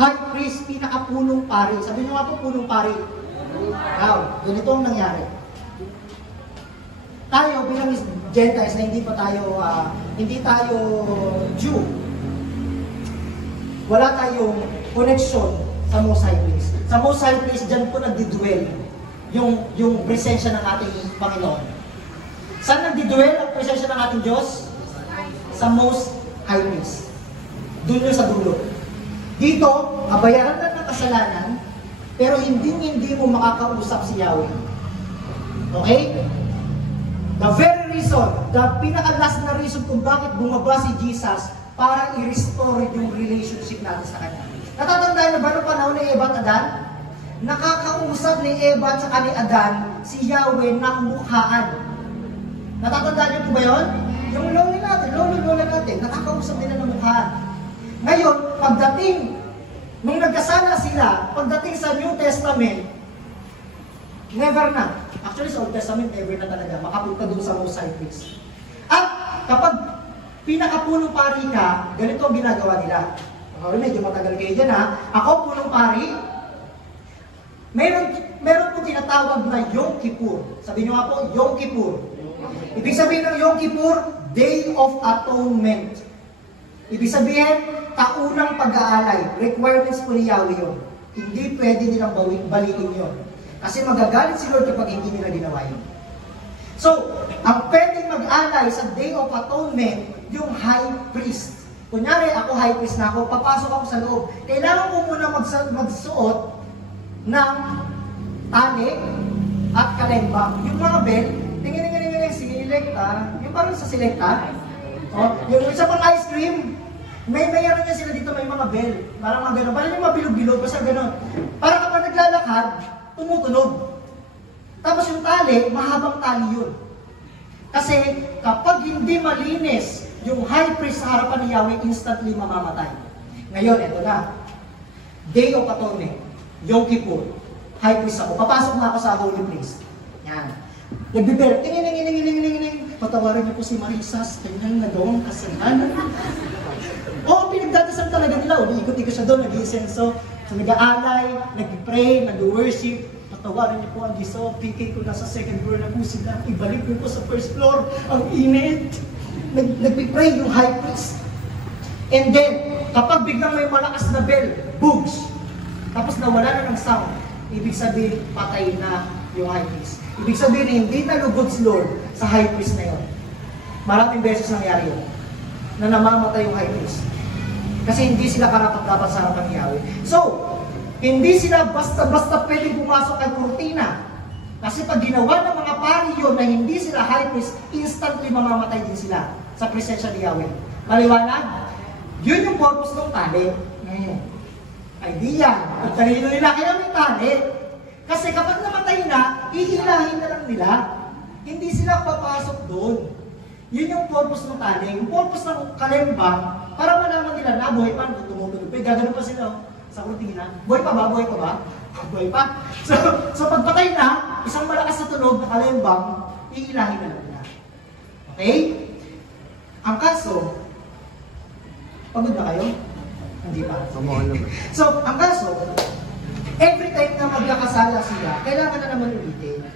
high priest, pinakapunong pari. Sabi nyo nga po, punong pari. Now, ganito ang nangyari. Tayo bilang Gentiles na hindi tayo Jew, wala tayong connection sa most high place. Sa most high place, dyan po nagdidwell yung presensya ng ating Panginoon. Saan nagdidwell ang presensya ng ating Diyos? Sa most high place. Doon yun sa dulo. Dito, kabayaran na ng kasalanan, pero hindi mo makakausap si Yahweh. Okay? The very reason, the pinaka-last na reason kung bakit bumaba si Jesus para i-restore yung relationship natin sa Kanya. Natatandaan niyo ba noong panahon ni Eva at Adan? Nakakausap ni Eva at ni Adan si Yahweh ng mukhaan. Natatandaan niyo po ba yun? Yung lolo natin, nakakausap nila ng mukhaan. Ngayon, pagdating, nung nagkasala sila, pagdating sa New Testament, never na. Actually, sa Old Testament, never na talaga. Makapunta doon sa Most High Priest. At kapag pinakapunong pari ka, ganito ang ginagawa nila. Medyo matagal kayo dyan ha. Ako, punong pari, meron po tinatawag na Yom Kippur. Sabi nyo nga po, Yom Kippur. Ibig sabihin ng Yom Kippur, Day of Atonement. Ibig sabihin, taunang pag-aalay. Requirements po ni Yahweh yun. Hindi pwede nilang balikin yun. Kasi magagalit si Lord kapag hindi nila ginawa yun. So, ang pwedeng mag-alay sa Day of Atonement, yung High Priest. Kunyari, ako High Priest na ako, papasok ako sa loob. Kailangan ko muna magsuot ng tali at kalembang. Yung mga bell, tingin, silikta, yung parang sa silikta. Yung isa pang ice cream, mayroon niya sila dito, may mga bell. Parang mga gano'n, parang yung mabilog-bilog, basta gano'n. Para kapag naglalakad, tumutunog. Tapos yung tali, mahabang tali yun. Kasi kapag hindi malinis yung high priest sa harapan ni Yahweh, instantly mamamatay. Ngayon, eto na. Day of Atonement, Yom Kippur, high priest ako. Papasok na ako sa holy place. Yan. Nagbibel, tingin. Patawarin niyo po si Marisas, kanyang nagawang kasalanan. Oo, pinagdadasal talaga nila. Umiikot-ikot siya doon, nag-iisenso. So, nag-aalay, nag-pray, nag-worship. Patawarin niyo po ang Diyos. PK ko nasa second floor na po sila. Ibalik niyo po sa first floor. Ang init. Nag-pray yung high priest. And then, kapag biglang may malakas na bell, boogs. Tapos nawala na ng sound. Ibig sabihin, patay na yung high priest. Ibig sabihin, hindi nalugod si Lord sa high priest na yun. Maraming beses nangyari yun. Na namamatay yung high priest. Kasi hindi sila karapat-dapat sa harapan ni Yahweh. So, hindi sila basta-basta pwedeng pumasok kay kurtina. Kasi pag ginawa ng mga pari yun na hindi sila high priest, instantly mamamatay din sila sa presensya ni Yahweh. Maliwanag? Yun yung purpose ng tali. Idea. Ang talino nila, kaya may tali. Kasi kapag namatay na, ihilahin na lang nila. Hindi sila papasok doon. Yun yung purpose ng tali. Yung purpose ng kalembang, para malaman nila na buhay pa, tumutunog pa. Gagano pa sila sa kurtina. Buhay pa ba? Buhay pa ba? Buhay pa. So pagpatay na, isang malakas na tunog na kalembang, iilahin na lang nila. Okay? Ang kaso, pagod na kayo? Hindi pa. So, ang kaso, every time na magkakasala sila, kailangan na naman ulitin.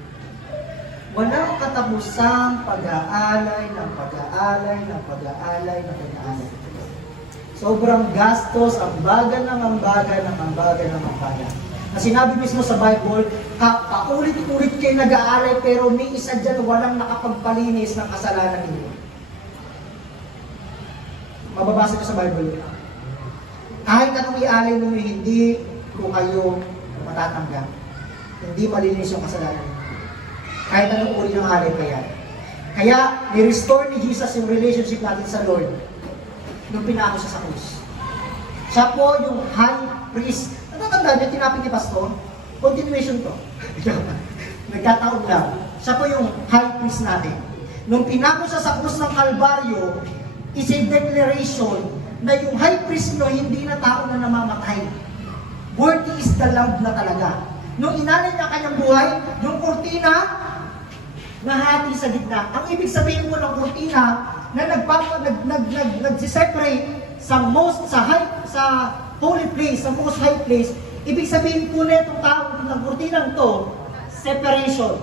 Walang katapusang pag-aalay ng pag-aalay ng pag-aalay ng pag-aalay. Sobrang gastos, ambagan ng ambagan ng ambagan ng ambagan. Na sinabi mismo sa Bible, paulit-ulit kayo nag-aalay pero may isa dyan walang nakapagpalinis ng kasalanan ninyo. Mababasa ko sa Bible. Kahit anong ialay ninyo, hindi ko kayo matatanggap. Hindi malinis yung kasalanan. Kahit anong uri ng alay pa yan. Kaya, ni-restore ni Jesus yung relationship natin sa Lord nung pinako siya sa krus. Siya po yung high priest. Natatandaan niyo, tinapin ni Pastor? Continuation to. Nagkataon lang. Siya po yung high priest natin. Nung pinako siya sa krus ng Kalbaryo, is a declaration na yung high priest nyo, hindi na tao na namamatay. Worthy is the Lamb na talaga. Nung inalay niya kanyang buhay, yung kurtina, nahati sa gitna. Ang ibig sabihin mo ng kurtina, na nag-separate sa holy place, sa most high place, ibig sabihin po na itong tao ng kurtinang to, separation.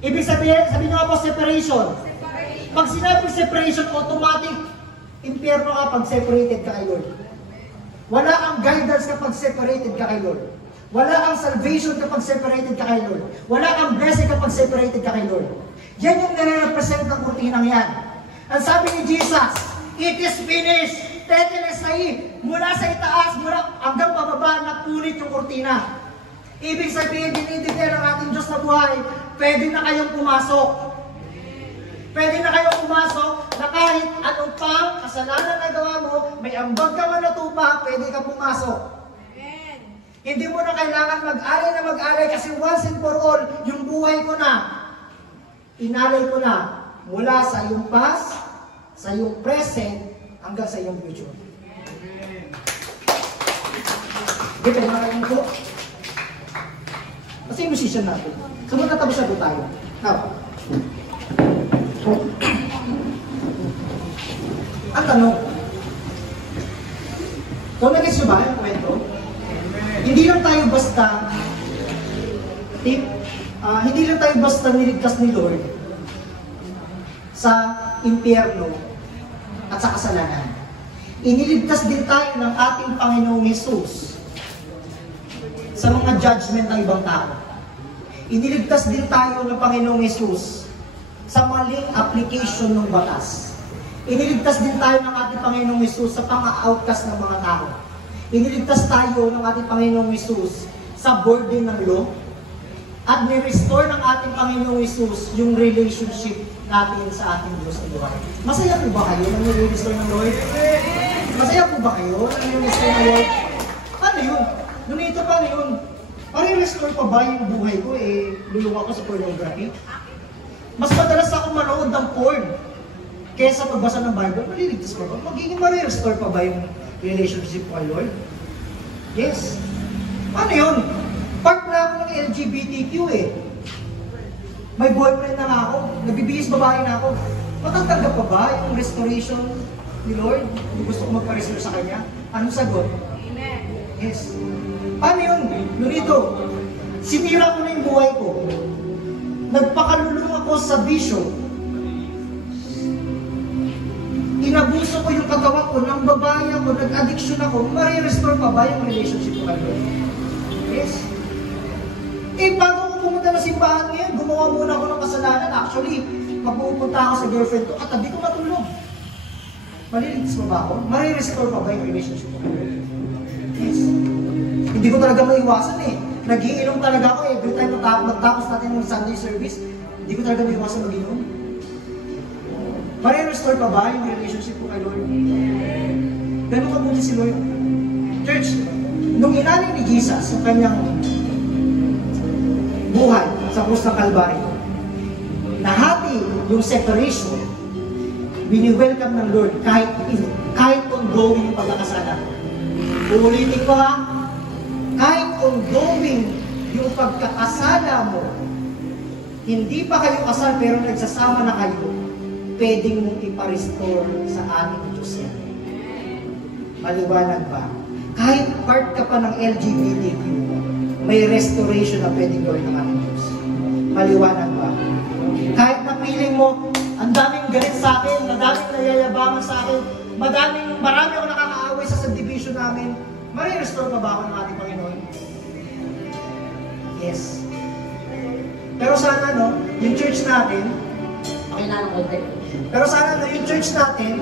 Ibig sabihin, sabi nyo nga po, separation. Pag sinabi separation, automatic, impyerno ka pag separated ka kay Lord. Wala ang guidance kapag separated ka kay Lord. Wala ang salvation kapag separated ka kay Lord. Wala ang blessing kapag separated ka kay Lord. Yan yung nare-represent ng kurtinang yan. Ang sabi ni Jesus, it is finished. Tetelestai. Mula sa itaas, mula hanggang pababa, napulit yung kurtina. Ibig sabihin, dinideclare ang ating Diyos na buhay, pwede na kayong pumasok. Pwede na kayong pumasok na kahit anong pang kasalanan na gawa mo, may ambag ka man natupa, pwede ka pumasok. Hindi mo na kailangan mag-alay kasi once and for all, yung buhay ko na, inalay ko na mula sa iyong past, sa iyong present, hanggang sa iyong future. Dito na kayo po. Kasi yung musician natin. So magtatapos na po tayo. Now, ang tanong, kung nag-gets nyo ba yung kwento? Hindi lang tayo basta niligtas ni Lord sa impyerno at sa kasalanan. Iniligtas din tayo ng ating Panginoong Hesus sa mga judgment ng ibang tao. Iniligtas din tayo ng Panginoong Hesus sa maling application ng batas. Iniligtas din tayo ng ating Panginoong Hesus sa pang-outcast ng mga tao. Iniligtas tayo ng ating Panginoong Hesus sa burden ng law. At ni-restore ng ating Panginoong Hesus yung relationship natin sa ating Diyos sa buhay. Masaya po ba kayo nang ni-restore ng Lord? Masaya po ba kayo nang ni-restore ng Lord? Paano yun? Nunito, paano yun? Pare-restore pa ba yung buhay ko? Lulong ako sa pornography? Mas madalas ako manood ng porn kesa pagbasa ng Bible. Maliligtas pa ba? Magiging mare-restore pa ba yung relationship ko kay Lord? Yes. Paano yun? Part na ako ng LGBTQ May boyfriend na nga ako. Nagbibihis babae na ako. Matatanggap pa ba yung restoration ni Lord? Kung gusto ko magpa-restore sa Kanya? Anong sagot? Amen. Yes. Paano yun? Lunito, sinira ko na yung buhay ko. Nagpakalulong ako sa bisyo. Inabuso ko yung katawan ko, ng babae ako, nag-addiction ako, ma-restore pa ba yung relationship ko kayo? Yes. Bago ko pumunta na simbahan ngayon, gumawa muna ako ng kasalanan. Actually, pag pupunta ako sa girlfriend ko, katabi ko matulog. Maliligtas pa ba ako? Ma-restore pa ba yung relationship ko kayo? Yes. Hindi ko talaga maiwasan Nag-iinom talaga ako every time natapos natin ng Sunday service. Hindi ko talaga maiwasan mag-inom. Mare-restore pa ba yung relationship ko kay Lord? Ganun kabuti si Lord. Church, nung inalay ni Jesus yung kanyang buhay sa krus ng Calvary, nahati yung separation, bini-welcome ng Lord kahit ongoing yung pagkakasala. Uulitin ko kahit ongoing yung pagkakasala mo, hindi pa kayo kasal pero nagsasama na kayo, pwedeng mong ipa-restore sa ating Diyos yan. Maliwanag ba? Kahit part ka pa ng LGBTQ, may restoration na pwedeng gawin ng ating Diyos. Maliwanag ba? Kahit na feeling mo, ang daming galit sa akin, madaming nayayabangan sa akin, marami ako nakakaaway sa subdivision namin, mare-restore pa ba ako ng ating Panginoon? Yes. Pero sana, yung church natin, pakilala ko konti. Pero sana, yung church natin,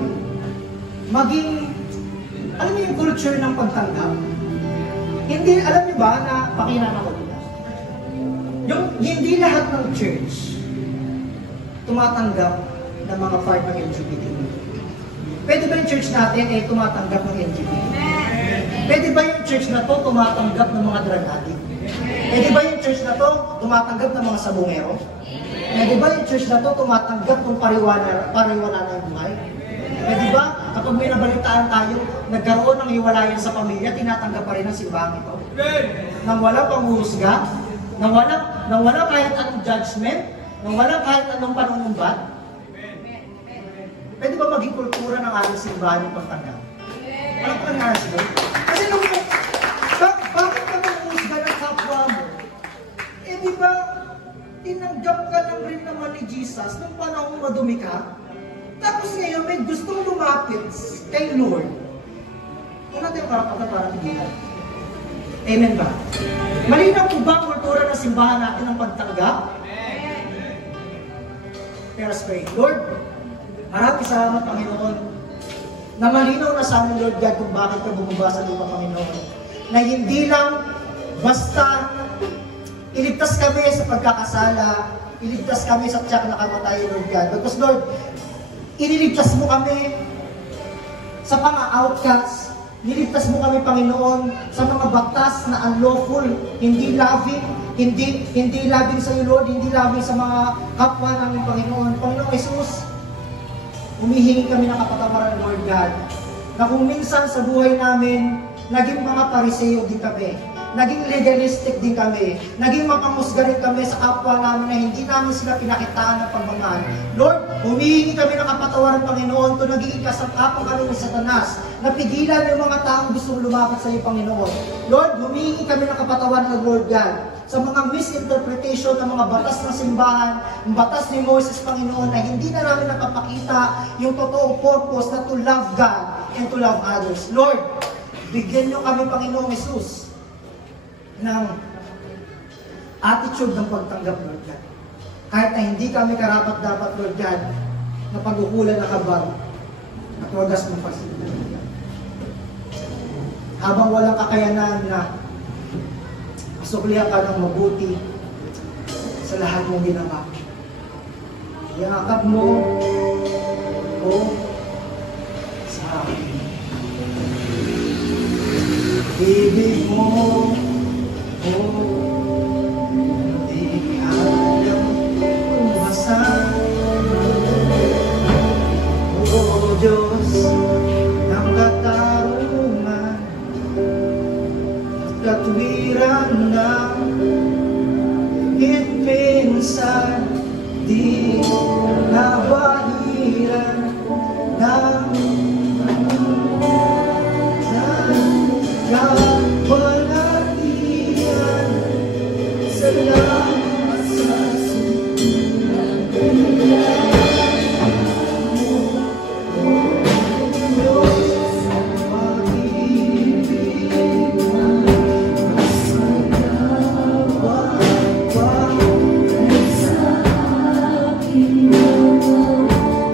maging, alam niyo yung culture ng pagtanggap? Hindi, alam niyo ba na, pakilala ko dito? Hindi lahat ng church tumatanggap ng mga part ng LGBT. Pwede ba yung church natin tumatanggap ng LGBT? Pwede ba yung church na to tumatanggap ng mga drug addict? Pwede ba yung church na to tumatanggap ng mga sabungero? Pwede ba yung church na to tumatanggap ng pariwala na yung buhay? Pwede ba kapag may nabalitaan tayo, nagkaroon ng hiwalayan sa pamilya, tinatanggap pa rin ang simbahan ito? Nang walang panghuhusga, nang walang kahit anong judgment, nang walang kahit anong panunumbat, pwede ba maging kultura ng ating simbahan yung pagtanggap? Ano po nangyari sila? Kasi nung bakit ka manghusga ng kapwa mo? Di ba, tinanggap ka lang rin naman ni Jesus nung panahon madumi ka? Tapos ngayon, may gustong lumapit kay Lord. Kung natin yung karapatan para tignan. Amen ba? Malinaw po ba ang kultura ng simbahan natin ng pagtanggap? Let us pray. Lord, maraming salamat, Panginoon, na malinaw na sa amin, Lord God, kung bakit ka bumaba sa lupa, Panginoon. Na hindi lang basta iligtas kami sa pagkakasala, iligtas kami sa tiyak na kamatayan, Lord God. Because Lord, iniligtas mo kami sa mga outcasts. Niligtas mo kami, Panginoon, sa mga batas na unlawful, hindi loving, hindi loving sa iyo, Lord, hindi loving sa mga kapwa namin, Panginoon. Panginoon Jesus, humihingi kami ng kapatawaran, Lord God, na kung minsan sa buhay namin, naging mga pariseo din kami, naging legalistic din kami, naging mapamusga rin kami sa kapwa namin na hindi namin sila pinakitaan ng pagmamahal. Lord, humihingi kami ng kapatawaran, Panginoon, kung naging kasangkapan kami ng Satanas, napigilan yung mga taong gustong lumapit sa iyo, Panginoon. Lord, humihingi kami ng kapatawaran, Lord God, sa mga misinterpretation ng mga batas ng simbahan, ang batas ni Moses, Panginoon, na hindi na namin nakapakita yung totoong purpose na to love God and to love others. Lord, bigyan niyo kami, Panginoong Jesus, ng attitude ng pagtanggap, Lord God. Kahit na hindi kami karapat-dapat, Lord God, na pag-ukulan na kabag at wagas mong pagsinta, Lord God. Habang walang kakayanan na suklihan ka ng mabuti sa lahat mong ginawa. Yakap mo o sa akin. Ibig mo o di alam umasan. O Diyos ng katarungan at katwiran na minsan di nabahiran ng kapanatian. Salamat sa sumunod mo, O Diyos ng pag-ibig na masalamat pa sa akin mo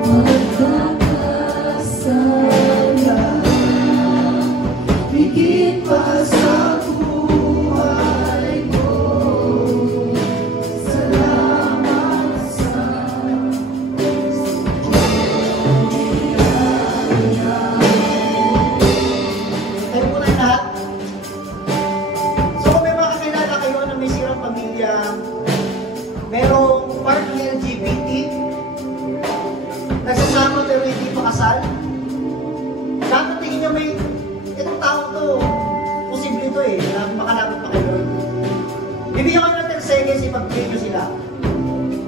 magkakasala. Higit pa sa buhay ko, salamat sa tayo muna lahat. So kung may makakilala kayo na may sirang pamilya, merong part ng LGBT, nagsasama pero hindi pakasal, dapat tingin nyo may itong tao to, posible ito eh, na makalapit pa kayo. Bibigyan ko ng 10 seconds, ipag-pray nyo sila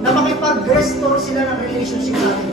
na makipag-restore sila ng relationship natin.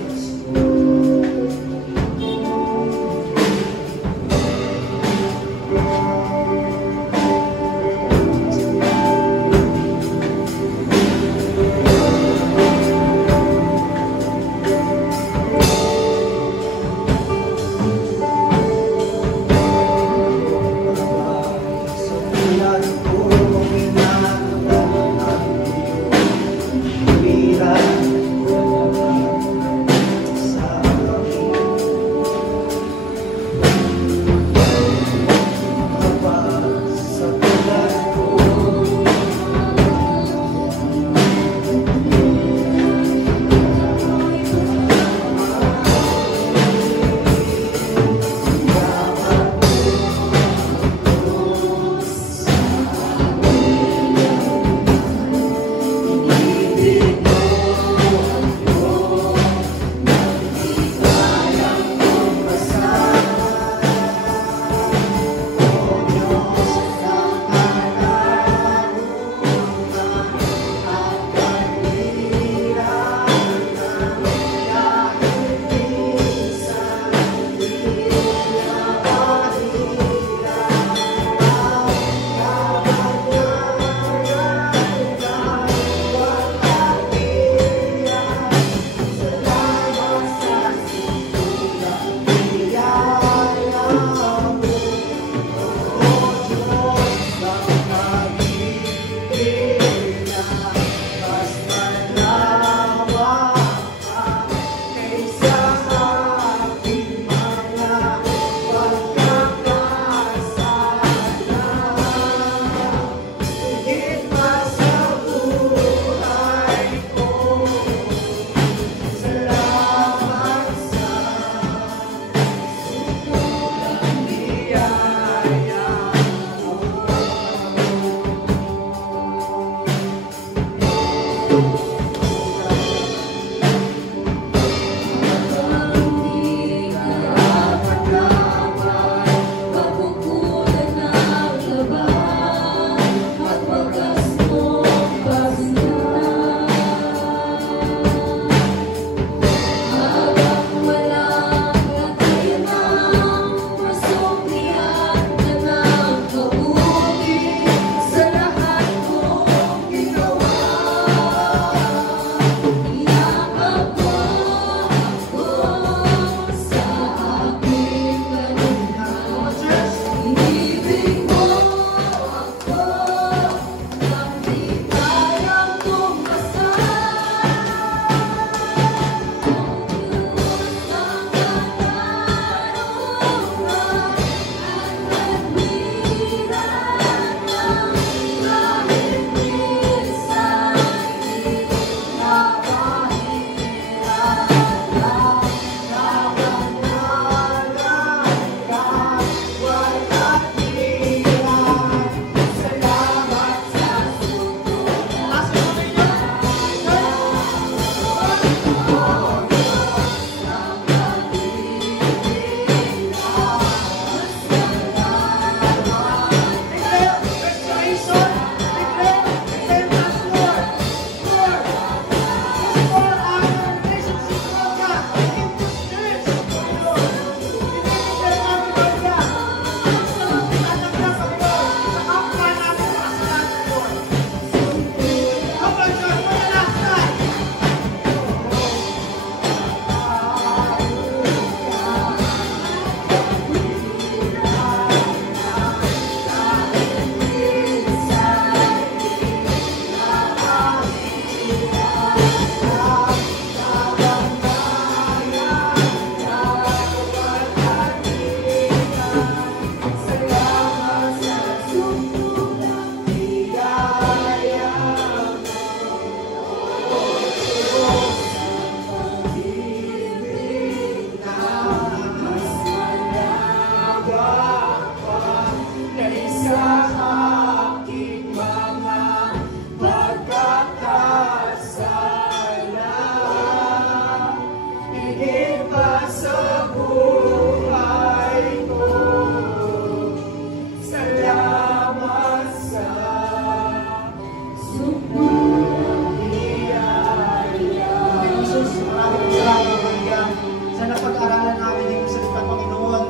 pag-aaralan namin ng salita, Panginoon.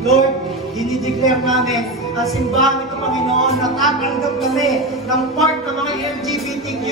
Lord, dinideclare namin ang simbahan ito, Panginoon, na tatanggap kami ng part ng mga LGBTQ.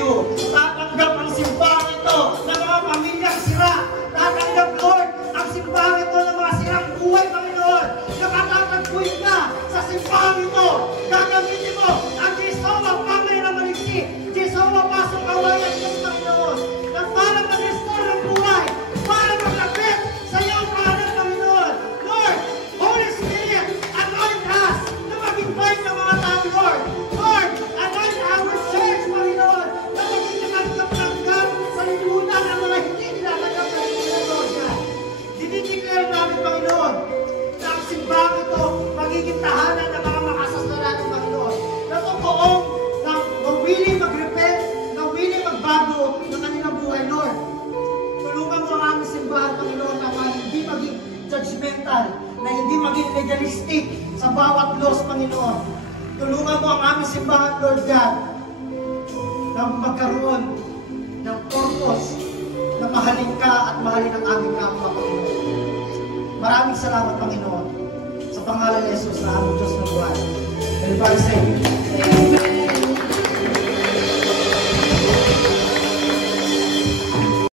Tatanggap ang simbahan ito ng mga pamilyang sira. Tatanggap, Lord, ang simbahan ito ng mga sirang buhay, Panginoon. Nakatatagpuin ka sa simbahan ito. Gagamitin mo ang Jesowa, pamay na maliksi. Jesowa, pasok kawayan mo, Panginoon. Na para mag-restore ng buhay, para maglapit sa iyong pangalan, Panginoon. Lord, Holy Spirit, anoint us na mag-invite ng mga tao, Lord. Lord, anoint our church, Panginoon, na maging tanggap sa lipunan ang mga hindi nilatanggap sa lipunan, Lord God. Dinideclare namin, Panginoon, na ang simbahan ito magiging tahanan ng mga makasasalanan, Panginoon. Na totoong na willing mag-repent, na willing magbago ng kanilang buhay, Lord. Tulungan mo ang aming simbahan, Panginoon, na hindi maging judgmental, na hindi maging legalistic sa bawat laws, Panginoon. Tulungan mo ang aming simbahan, Lord God, na magkaroon ng purpose na mahalin ka at mahalin ang aming kapwa, Panginoon. Maraming salamat, Panginoon, sa pangalan ni Jesus na aming Diyos na buhay. Everybody say,